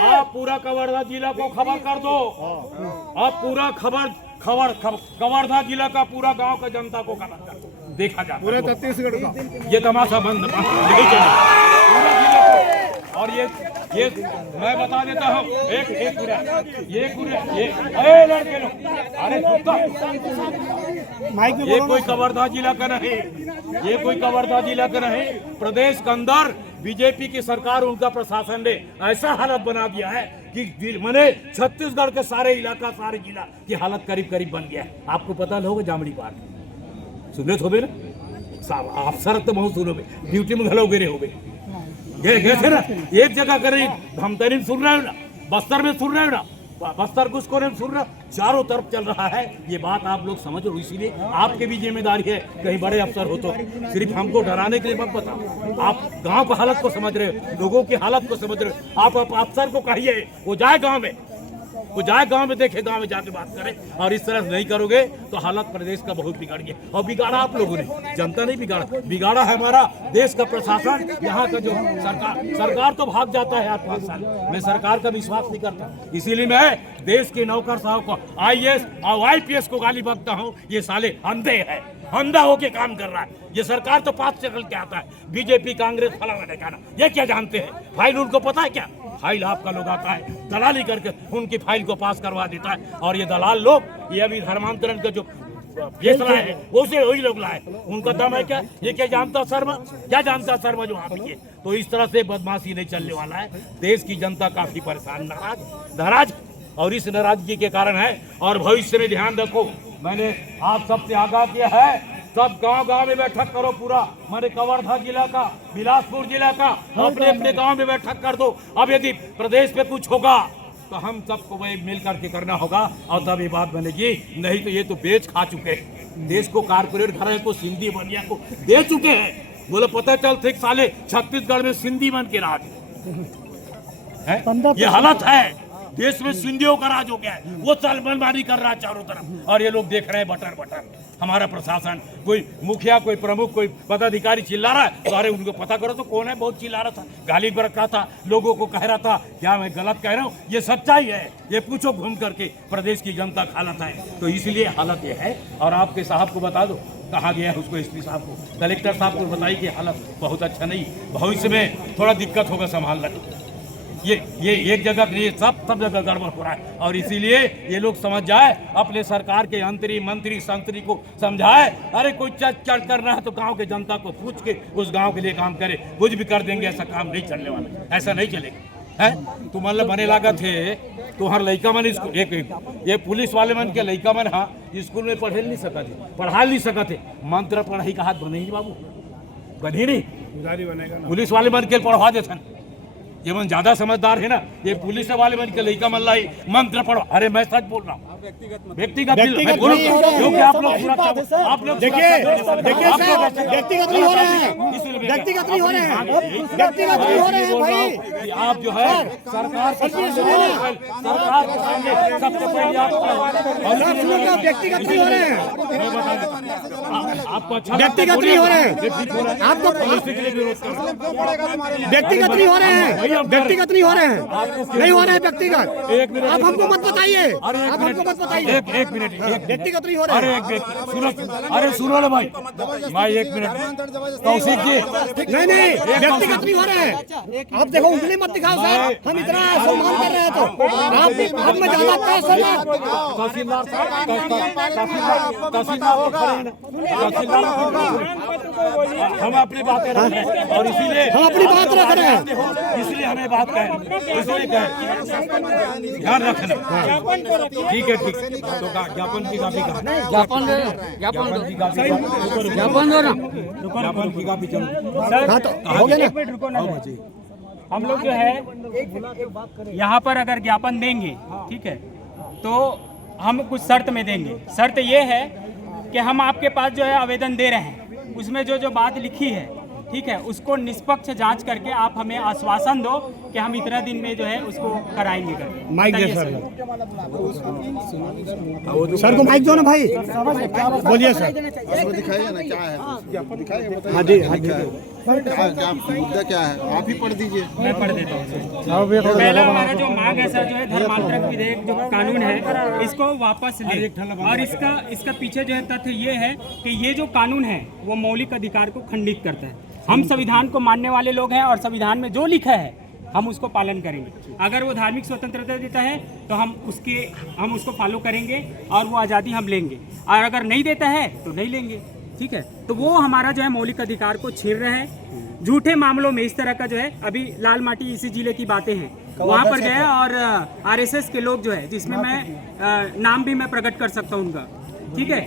आप पूरा कवर्धा जिला को खबर कर दो, आप पूरा कवर्धा जिला का पूरा गांव का जनता को खबर कर दो, देखा जाए पूरा छत्तीसगढ़ का ये तमाशा बंद नहीं चलेगा। और ये मैं बता देता हूँ, एक ये लड़के लोग, अरे ये कोई कवर्धा जिला का नहीं, ये कोई कवर्धा जिला का नहीं। प्रदेश के अंदर बीजेपी की सरकार, उनका प्रशासन ने ऐसा हालत बना दिया है कि मैंने छत्तीसगढ़ के सारे इलाका, सारे जिला की हालत करीब करीब बन गया है। आपको पता होगा जामड़ी पार सुने थोबे ना, आप सर तो बहुत सुनो, ड्यूटी में घलो गिरे हो गए थे ना, एक जगह करे धमतरी में सुन रहे हो ना, बस्तर में सुन रहे हो ना, बस्तर कुछ कोने में सुन रहा, चारों तरफ चल रहा है। ये बात आप लोग समझ लो, इसीलिए आपके भी जिम्मेदारी है, कहीं बड़े अफसर हो तो सिर्फ हमको डराने के लिए मत बताओ। आप गांव की हालत को समझ रहे हो, लोगों की हालत को समझ रहे हो। आप अफसर को कहिए वो जाए गांव में, वो जाए गांव में, देखे गांव में जाके बात करे। और इस तरह नहीं करोगे तो हालत प्रदेश का बहुत बिगड़ गया। और बिगाड़ा आप लोगों ने, जनता नहीं बिगाड़ा, बिगाड़ा है हमारा देश का प्रशासन, यहाँ का जो सरकार तो भाग जाता है 8-5 साल। मैं सरकार का विश्वास नहीं करता, इसीलिए मैं देश के नौकर साहब को, IAS और IPS को गाली बकता हूँ। ये साले अंधे है, अंधा होके काम कर रहा है। ये सरकार तो पास चल के आता है, बीजेपी कांग्रेस फलाना ठिकाना, ये क्या जानते हैं? फाइल उनको पता है क्या? फाइल आपका लोग आता है दलाली करके उनकी फाइल को पास करवा देता है, और ये दलाल लोग, ये अभी धर्मांतरण का जो फैसला है वो उसे वही लोग लाए, उनका दम है क्या? ये क्या जानता शर्मा? क्या जानता शर्मा जो आप ये? तो इस तरह से बदमाशी नहीं चलने वाला है। देश की जनता काफी परेशान, नाराज, और इस नाराजगी के कारण है। और भविष्य में ध्यान रखो, मैंने आप सबसे आगाह किया है, सब गांव-गांव में बैठक करो, पूरा हमारे कवर्धा जिला का, बिलासपुर जिला का, अपने अपने गांव में बैठक कर दो। अब यदि प्रदेश पे कुछ होगा तो हम सबको वही मिल करके करना होगा, और तब ये बात बनेगी। नहीं तो ये तो बेच खा चुके हैं, देश को कारपोरेट घराने को, सिंधी बनिया को दे चुके हैं। बोले पता चलते साले छत्तीसगढ़ में सिंधी बन के राज है, ये हालत है। देश में सिंधियों का राज हो गया है, वो मनमानी कर रहा है चारों तरफ, और ये लोग देख रहे हैं बटर बटर। हमारा प्रशासन, कोई मुखिया, कोई प्रमुख, कोई पदाधिकारी चिल्ला रहा है तो अरे उनको पता करो तो कौन है। बहुत चिल्ला रहा था, गाली बरत रहा था, लोगों को कह रहा था क्या मैं गलत कह रहा हूँ? ये सच्चाई है, ये पूछो घूम करके प्रदेश की जनता का हालत है। तो इसलिए हालत ये है। और आपके साहब को बता दो कहाँ गया है, उसको एसपी साहब को, कलेक्टर साहब को बताइए कि हालत बहुत अच्छा नहीं, भविष्य में थोड़ा दिक्कत होगा संभालना। ये एक जगह नहीं, सब जगह गड़बड़ हो रहा है, और इसीलिए ये लोग समझ जाए, अपने सरकार के मंत्री संतरी को समझाए, अरे कोई चढ़ करना है तो गांव के जनता को पूछ के उस गांव के लिए काम करे, कुछ भी कर देंगे। ऐसा काम नहीं चलने वाला, ऐसा नहीं चलेगा है। तुम मतलब बने लगा थे तुम्हार लड़का मन ये पुलिस वाले मन के लड़का मन, हाँ स्कूल में पढ़े नहीं सका थे, पढ़ा नहीं सका थे, मंत्र पढ़ाई का हाथ बने ही बाबू, बने नहीं। पुलिस वाले मन के पढ़वा देते, ये मन ज्यादा समझदार है ना, ये पुलिस वाले मन के लड़का मन लाई मंत्र पढ़ो। अरे मैं सच बोल रहा हूँ, व्यक्तिगत मैं बोलूं क्योंकि आप लोग देखिए व्यक्तिगत नहीं हो रहे हैं, व्यक्तिगत नहीं हो रहे हैं, व्यक्तिगत नहीं हो रहे हैं भाई। आप जो है सरकार सबसे पहले आप व्यक्तिगत नहीं हो रहे हैं, आपको अच्छा व्यक्तिगत नहीं हो रहे हैं, आपको व्यक्तिगत नहीं हो रहे हैं, व्यक्तिगत नहीं हो रहे हैं, नहीं हो रहे हैं व्यक्तिगत। आप हमको मत बताइए, आप हमको मत बताइए। एक मिनट, व्यक्तिगत नहीं हो रहे हैं। अरे सुनो ना भाई, एक मिनट कौशिक जी, नहीं व्यक्तिगत नहीं हो रहे हैं। आप देखो उंगली मत दिखाओ साहब, हम इतना सम्मान कर रहे हैं तो आप में ज्यादा तहसीलदार हम अपनी बातें रख रहे हैं, और इसीलिए हम अपनी बात रख रहे हैं, इसलिए हमें बात कहें, इसलिए कहें ध्यान रखना। ठीक है, ठीक। तो ज्ञापन की काफी ज्ञापन की काफी चलो हो गया ना। हम लोग जो है यहाँ पर अगर ज्ञापन देंगे, ठीक है, तो हम कुछ शर्त में देंगे। शर्त ये है कि हम आपके पास जो है आवेदन दे रहे हैं, उसमें जो बात लिखी है, ठीक है, उसको निष्पक्ष जांच करके आप हमें आश्वासन दो कि हम इतना दिन में जो है उसको कराएंगे। माइक दे सर को माइक दो ना भाई, बोलिए सर। दिखाइए ना क्या है, हाँ जी, मुद्दा क्या है, आप ही पढ़ दीजिए। मैं पढ़ देता हूँ। पहला हमारा जो मांग है सर, जो है धर्मांतरण विधेयक जो कानून है, इसको वापस ले। और इसका पीछे जो है तथ्य ये है कि ये जो कानून है वो मौलिक अधिकार को खंडित करता है। हम संविधान को मानने वाले लोग हैं, और संविधान में जो लिखा है हम उसको पालन करेंगे। अगर वो धार्मिक स्वतंत्रता देता है तो हम उसको फॉलो करेंगे और वो आज़ादी हम लेंगे, और अगर नहीं देता है तो नहीं लेंगे। ठीक है, तो वो हमारा जो है मौलिक अधिकार को छीन रहे हैं। झूठे मामलों में इस तरह का जो है, अभी लाल माटी इसी जिले की बातें हैं, वहाँ पर गए और आरएसएस के लोग जो है, जिसमें मैं नाम भी मैं प्रकट कर सकता हूँ उनका, ठीक है,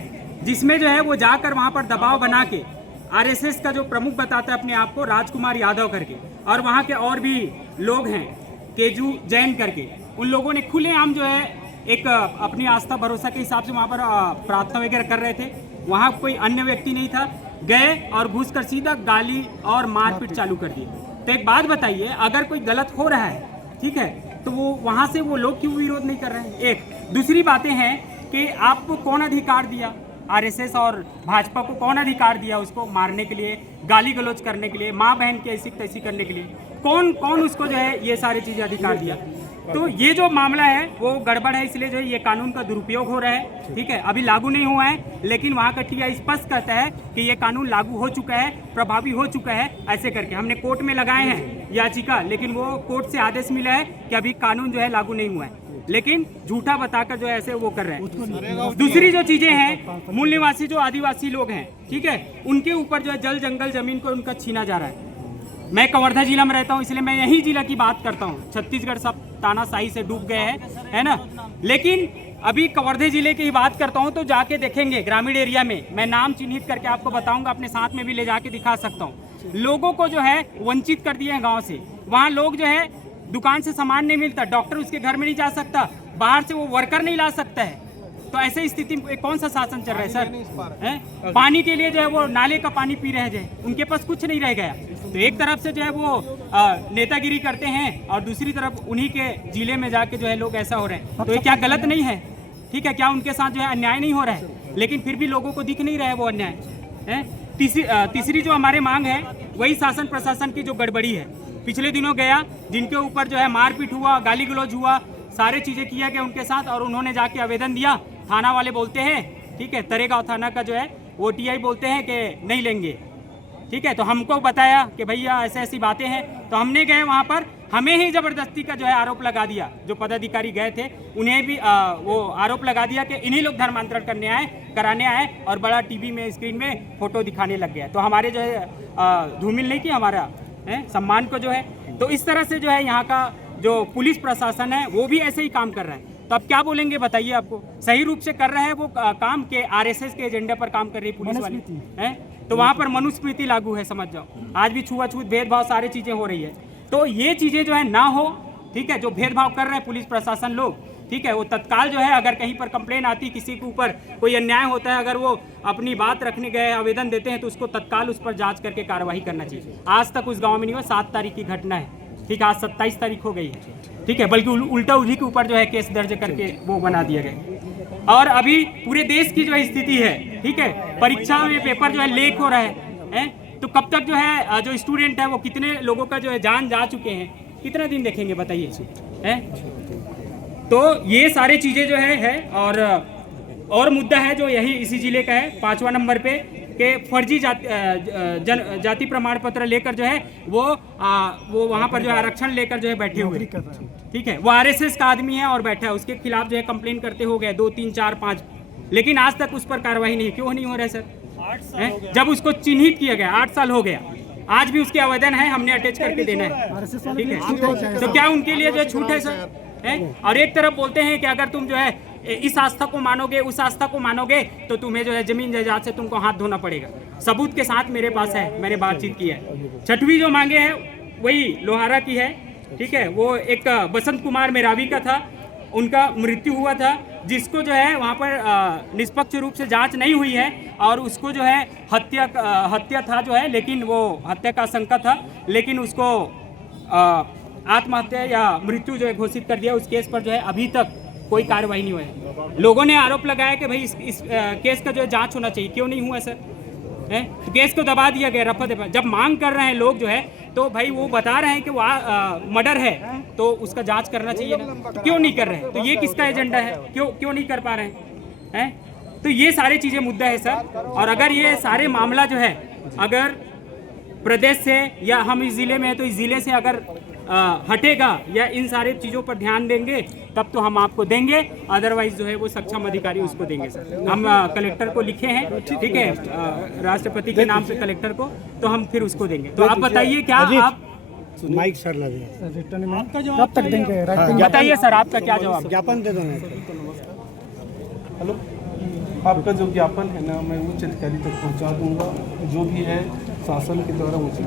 जिसमें जो है वो जाकर वहाँ पर दबाव बना के आरएसएस का जो प्रमुख बताता है अपने आप को राजकुमार यादव करके, और वहाँ के और भी लोग हैं केजू जैन करके, उन लोगों ने खुलेआम जो है एक अपनी आस्था भरोसा के हिसाब से वहाँ पर प्रार्थना वगैरह कर रहे थे। वहाँ कोई अन्य व्यक्ति नहीं था, गए और घुस कर सीधा गाली और मारपीट चालू कर दी। तो एक बात बताइए, अगर कोई गलत हो रहा है, ठीक है, तो वो वहाँ से वो लोग क्यों विरोध नहीं कर रहे हैं? एक दूसरी बातें हैं कि आपको कौन अधिकार दिया, आरएसएस और भाजपा को कौन अधिकार दिया उसको मारने के लिए, गाली गलौज करने के लिए, माँ बहन की ऐसी तैसी करने के लिए? कौन उसको जो है ये सारी चीज़ें अधिकार दिया? तो ये जो मामला है वो गड़बड़ है, इसलिए जो है ये कानून का दुरुपयोग हो रहा है। ठीक है, अभी लागू नहीं हुआ है, लेकिन वहाँ का टीआई स्पष्ट कहता है कि ये कानून लागू हो चुका है, प्रभावी हो चुका है। ऐसे करके हमने कोर्ट में लगाए हैं याचिका, लेकिन वो कोर्ट से आदेश मिला है कि अभी कानून जो है लागू नहीं हुआ है, लेकिन झूठा बताकर जो ऐसे वो कर रहे हैं। दूसरी जो चीजें हैं, मूल निवासी जो आदिवासी लोग हैं, ठीक है, उनके ऊपर जो है जल जंगल जमीन को उनका छीना जा रहा है। मैं कवर्धा जिला में रहता हूँ, इसलिए मैं यही जिला की बात करता हूँ। छत्तीसगढ़ सब तानाशाही से डूब गए हैं, है ना। लेकिन अभी कवर्धा जिले की ही बात करता हूँ तो जाके देखेंगे ग्रामीण एरिया में, मैं नाम चिन्हित करके आपको बताऊंगा, अपने साथ में भी ले जाके दिखा सकता हूँ। लोगों को जो है वंचित कर दिए हैं गाँव से। वहाँ लोग जो है दुकान से सामान नहीं मिलता, डॉक्टर उसके घर में नहीं जा सकता, बाहर से वो वर्कर नहीं ला सकता है। तो ऐसे स्थिति में कौन सा शासन चल रहा है सर? पानी के लिए जो है वो नाले का पानी पी रहे हैं, उनके पास कुछ नहीं रह गया। तो एक तरफ से जो है वो नेतागिरी करते हैं और दूसरी तरफ उन्हीं के जिले में जाके जो है लोग ऐसा हो रहे हैं। तो ये क्या गलत नहीं है? ठीक है, क्या उनके साथ जो है अन्याय नहीं हो रहा है? लेकिन फिर भी लोगों को दिख नहीं रहा है वो अन्याय है। तीसरी जो हमारे मांग है वही शासन प्रशासन की जो गड़बड़ी है। पिछले दिनों गया, जिनके ऊपर जो है मारपीट हुआ, गाली गलौज हुआ, सारे चीज़ें किया गया उनके साथ, और उन्होंने जाके आवेदन दिया। थाना वाले बोलते हैं, ठीक है, तरेगांव थाना का जो है वो टीआई बोलते हैं कि नहीं लेंगे। ठीक है, तो हमको बताया कि भैया ऐसे ऐसी बातें हैं, तो हमने गए वहाँ पर, हमें ही ज़बरदस्ती का जो है आरोप लगा दिया। जो पदाधिकारी गए थे उन्हें भी वो आरोप लगा दिया कि इन्हीं लोग धर्मांतरण कराने आए और बड़ा टीवी में स्क्रीन में फोटो दिखाने लग गया। तो हमारे जो है धूमिल नहीं की हमारा सम्मान को जो है। तो इस तरह से जो है यहाँ का जो पुलिस प्रशासन है वो भी ऐसे ही काम कर रहा है। तो अब क्या बोलेंगे बताइए? आपको सही रूप से कर रहे हैं वो काम के आरएसएस के एजेंडे पर काम कर रही है पुलिस वाली है। तो वहाँ पर मनुस्मृति लागू है, समझ जाओ। आज भी छुआछूत भेदभाव सारी चीज़ें हो रही है। तो ये चीज़ें जो है ना हो, ठीक है, जो भेदभाव कर रहे हैं पुलिस प्रशासन लोग, ठीक है, वो तत्काल जो है अगर कहीं पर कंप्लेन आती, किसी के ऊपर कोई अन्याय होता है, अगर वो अपनी बात रखने गए आवेदन देते हैं तो उसको तत्काल उस पर जांच करके कार्रवाई करना चाहिए। आज तक उस गाँव में नहीं हुआ। 7 तारीख की घटना है, ठीक है, आज 27 तारीख हो गई है, ठीक है, बल्कि उल्टा उन्हीं के ऊपर जो है केस दर्ज करके वो बना दिया गया। और अभी पूरे देश की जो है स्थिति है, ठीक है, परीक्षा में पेपर जो है लीक हो रहा है, तो कब तक जो है जो स्टूडेंट है वो कितने लोगों का जो है जान जा चुके हैं, कितना दिन देखेंगे बताइए हैं? तो ये सारी चीज़ें जो है और मुद्दा है जो यही इसी जिले का है 5वां नंबर पे के फर्जी जाति प्रमाण पत्र लेकर जो है वो वहाँ पर जो है आरक्षण लेकर जो है बैठे हुए, ठीक है, वो आरएसएस का आदमी है और बैठा है, उसके खिलाफ जो है कंप्लेन करते हो गए 2, 3, 4, 5, लेकिन आज तक उस पर कार्रवाई नहीं। क्यों नहीं हो रहा है सर? 8 साल जब उसको चिन्हित किया गया, 8 साल हो गया, आज भी उसके आवेदन है, हमने अटैच करके देना है, ठीक है। तो क्या उनके लिए जो छूट है सर? और एक तरफ बोलते हैं कि अगर तुम जो है इस आस्था को मानोगे, उस आस्था को मानोगे, तो तुम्हें जो है जमीन जायदाद से तुमको हाथ धोना पड़ेगा। सबूत के साथ मेरे पास है, मैंने बातचीत की है। 6वीं जो मांगे हैं वही लोहारा की है, ठीक है, वो एक बसंत कुमार मेरावी का था, उनका मृत्यु हुआ था, जिसको जो है वहाँ पर निष्पक्ष रूप से जांच नहीं हुई है और उसको जो है हत्या था जो है, लेकिन वो हत्या का आशंका था, लेकिन उसको आत्महत्या या मृत्यु जो है घोषित कर दिया। उस केस पर जो है अभी तक कोई कार्रवाई नहीं हुई है। लोगों ने आरोप लगाया कि भाई इस केस का जो है जांच होना चाहिए, क्यों नहीं हुआ सर? तो केस को दबा दिया गया, रफा दफा। जब मांग कर रहे हैं लोग जो है, तो भाई वो बता रहे हैं कि वो मर्डर है तो उसका जांच करना चाहिए ना, तो क्यों नहीं कर रहे हैं? तो ये किसका एजेंडा है? क्यों नहीं कर पा रहे हैं? तो ये सारी चीज़ें मुद्दा है सर। और अगर ये सारे मामला जो है अगर प्रदेश से या हम इस ज़िले में है तो इस ज़िले से अगर हटेगा या इन सारी चीज़ों पर ध्यान देंगे तब तो हम आपको देंगे, अदरवाइज जो है वो सक्षम अधिकारी उसको देंगे सर। हम कलेक्टर को लिखे हैं, ठीक है, राष्ट्रपति के नाम से कलेक्टर को, तो हम फिर उसको देंगे। तो आप बताइए क्या आप माइक सर लगे कब तक देंगे? बताइए सर आपका क्या जवाब? ज्ञापन दे दो। हेलो, आपका जो ज्ञापन है ना मैं उच्च अधिकारी तक पहुंचा दूंगा। जो भी है शासन के द्वारा उचित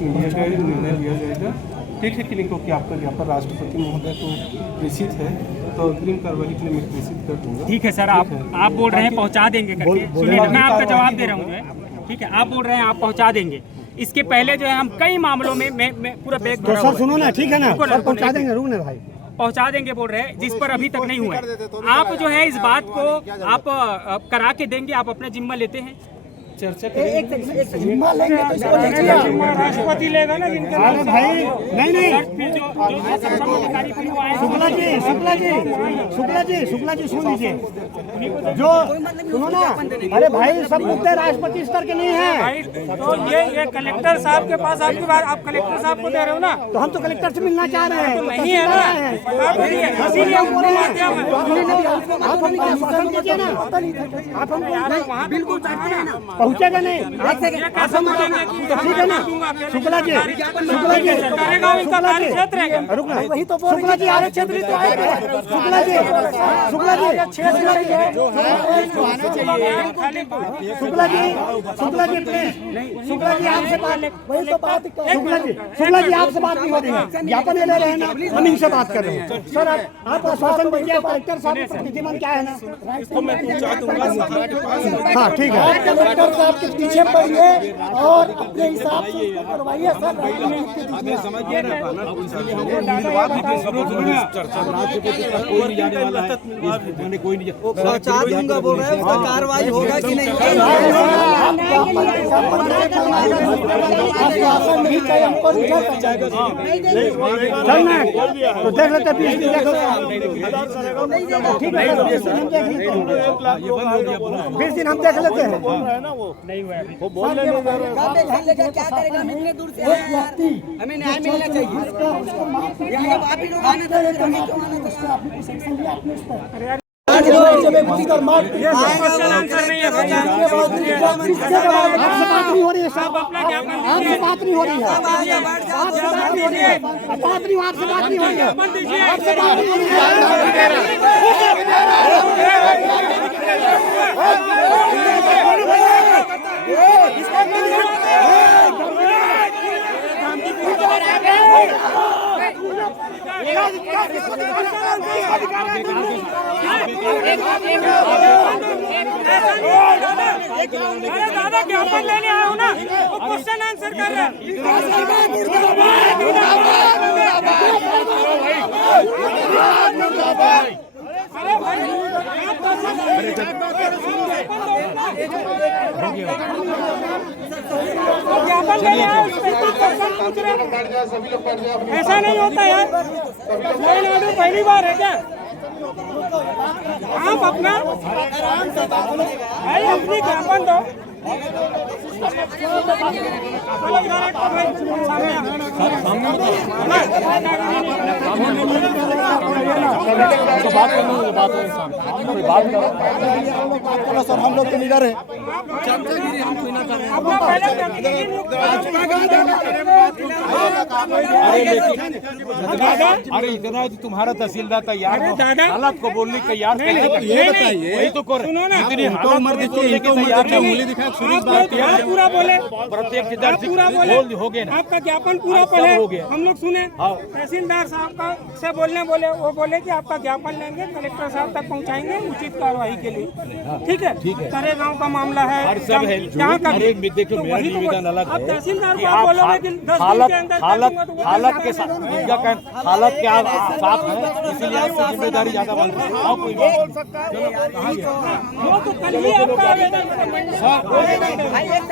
निर्णय लिया जाएगा, ठीक है कि नहीं, क्योंकि आपका ज्ञापन राष्ट्रपति महोदय को प्रेषित है, तो अग्रिम कार्रवाई के लिए मैं प्रेषित कर दूंगा। ठीक है सर, आप बोल रहे हैं पहुंचा देंगे करके, सुनिए मैं आपका जवाब दे रहा हूँ, ठीक है, आप बोल रहे हैं आप पहुंचा देंगे। इसके पहले जो है हम कई मामलों में मैं पूरा बैग तो सर सुनो ना, ठीक है ना सर, पहुंचा देंगे, रुक ना भाई, पहुंचा देंगे बोल रहे हैं, जिस पर अभी तक नहीं हुआ है। आप जो है इस बात को आप करा के देंगे, आप अपना जिम्मा लेते हैं? चर्चा राष्ट्रपति लेगा ना जिनके अरे भाई नहीं शुक्ला जी सुन लीजिए जो सुनो ना, अरे भाई सब मुद्दे राष्ट्रपति स्तर के नहीं है। तो ये कलेक्टर साहब के पास आपकी बात, आप कलेक्टर साहब को दे रहे हो ना, तो हम तो कलेक्टर से मिलना चाह रहे हैं। तो नहीं है ना, इसीलिए उनको माध्यम है। आप हमको आश्वासन दीजिए ना, आप हमको वहाँ बिल्कुल पहुँचेगा नहीं। ठीक है ना शुक्ला जी रुकना, वही तो शुक्ला जी आगे क्षेत्र तो आएगा। शुक्ला जी प्लीज, शुक्ला जी आपसे बात, वही तो बात, शुक्ला जी आपसे बात नहीं हो रही है, ज्ञापन ले रहे हैं ना, हम इनसे बात कर रहे हैं। सर आप आश्वासन दीजिए, कलेक्टर साहब का प्रतिमान क्या है ना, हाँ ठीक है, कलेक्टर साहब के पीछे पड़िए और अपने हिसाब से करवाइए सर। दूंगा बोल रहे हैं, उसका कार्रवाई होगा कि नहीं तो देख लेते हैं 20 दिन हम देख लेते हैं। वो बोलने क्या करेगा, हम इतने दूर से हमें न्याय मिलना चाहिए। आप ही लोग आने दे, हमें क्यों आना चाहिए? आपसे बात नहीं हो रही है साहब, आपसे बात नहीं हो रही है, आपसे बात नहीं हो रही है, आपसे बात नहीं हो रही है, आपसे बात नहीं हो रही अरे दादा ज्ञापन लेने आया हूँ ना, वो क्वेश्चन आंसर कर रहे हैं। अरे भाई ज्ञापन लेने आया, ऐसा नहीं होता यार, तमिलनाडु पहली बार है क्या? आप अपना भाई अपनी ज्ञापन दो। सर हम लोग तो निडर है। अरे इतना तुम्हारा तहसीलदार तैयार हालात को बोलने तैयार नहीं वही तो कर सुनो ना, पूरा बोले प्रत्येक पूरा बोले हो गए ना, आपका ज्ञापन पूरा पढ़े, हम लोग सुने। तहसीलदार साहब का से बोलने बोले, वो बोले कि आपका ज्ञापन लेंगे, कलेक्टर साहब तक पहुंचाएंगे उचित कार्रवाई के लिए। ठीक है, करे गाँव का मामला है, यहाँ का निवेदन अलग है। तहसीलदार साहब बोलोगे कि 10 दिन के अंदर हालत के साथ हालत के साथ है, इसीलिए आपकी जिम्मेदारी ज्यादा बनती है। वो तो कल ही आपका आवेदन,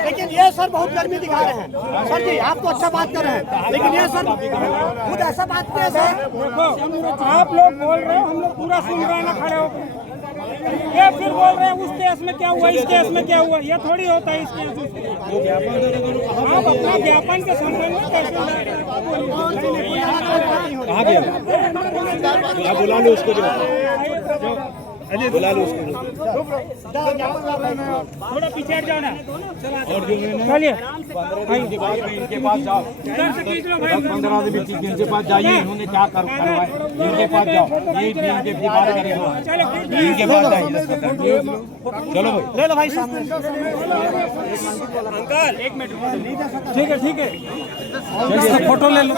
लेकिन ये सर बहुत गर्मी दिखा रहे हैं। सर जी आप तो अच्छा बात कर रहे हैं, लेकिन ये सर खुद ऐसा बात नहीं है सर। देखो आप लोग बोल रहे हो, हम लोग पूरा सुन रहे हैं ना खड़े होकर। ये फिर बोल रहे हैं उस केस में क्या हुआ, इस केस में क्या हुआ, ये थोड़ी होता है इस केस में। आप अपना ज्ञापन के संबंध में कहाँ गया? बुला लो उसको, बुला लो उसको, थोड़ा पीछे हट जाओ ना। और जो चलिए इनके पास जाओ, 15 दिन इनके पास जाइए, इन्होंने क्या करवाए इनके पास जाओ, ये इनके बात करेगा, इनके पास जाइए। चलो भाई ले लो भाई सामने। अंकल 1 मिनट, ठीक है फोटो ले लो।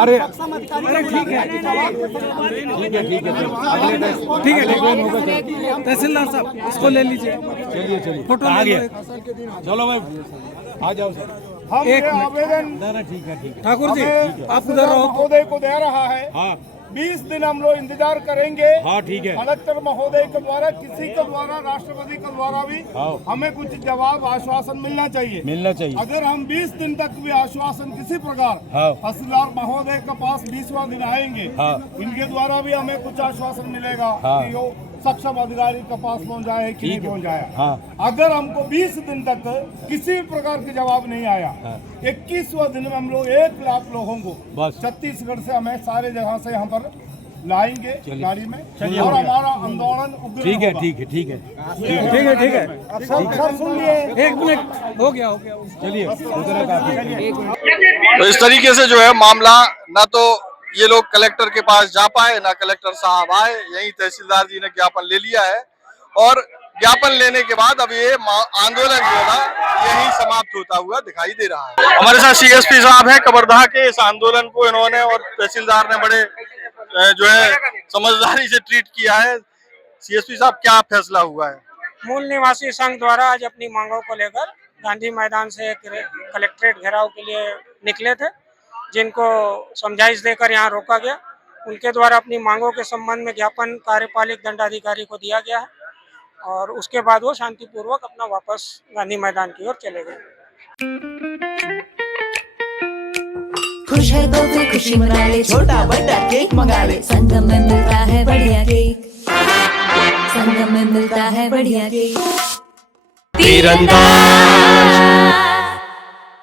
अरे ठीक है तहसीलदार साहब इसको ले लीजिए, चलिए फोटो आ गया। ले चलो भाई आ जाओ सर। हम एक आवेदन ठीक है ठाकुर जी आप उधर रहो, महोदय को दे रहा है। हाँ 20 दिन हम लोग इंतजार करेंगे। हाँ ठीक है। कलेक्टर महोदय के द्वारा, किसी के द्वारा, राष्ट्रपति के द्वारा भी हमें कुछ जवाब, आश्वासन मिलना चाहिए। अगर हम 20 दिन तक भी आश्वासन किसी प्रकार तहसीलदार महोदय के पास 20वां दिन आएंगे, इनके द्वारा भी हमें कुछ आश्वासन मिलेगा कि वो सक्षम अधिकारी के पास पहुंच जाए कि नहीं पहुंच जाए। अगर हमको 20 दिन तक किसी प्रकार के जवाब नहीं आया, 21वां दिन में हम लोग 1 लाख लोगों को छत्तीसगढ़ से हमें सारे जगह से यहाँ पर लाएंगे गाड़ी में, और हमारा आंदोलन उग्र होगा। ठीक है। अब सब सुन लिए। 1 मिनट हो गया चलिए। तो इस तरीके से जो है मामला, ना तो ये लोग कलेक्टर के पास जा पाए, ना कलेक्टर साहब आए, यही तहसीलदार जी ने ज्ञापन ले लिया है और ज्ञापन लेने के बाद अब ये आंदोलन जो है यही समाप्त होता हुआ दिखाई दे रहा है। हमारे साथ सीएसपी साहब हैं कवर्धा के। इस आंदोलन को इन्होंने और तहसीलदार ने बड़े जो है समझदारी से ट्रीट किया है। सीएसपी साहब, क्या फैसला हुआ है? मूल निवासी संघ द्वारा आज अपनी मांगों को लेकर गांधी मैदान से कलेक्ट्रेट घेराव के लिए निकले थे, जिनको समझाइश देकर यहाँ रोका गया। उनके द्वारा अपनी मांगों के संबंध में ज्ञापन कार्यपालिक दंडाधिकारी को दिया गया है और उसके बाद वो शांतिपूर्वक अपना वापस गांधी मैदान की ओर चले गए। खुश है तो फिर खुशी मना ले, छोटा बड़ा केक मंगा ले, संगम में मिलता है बढ़िया केक, संगम में मिलता है बढ़िया केक। तीरंदाज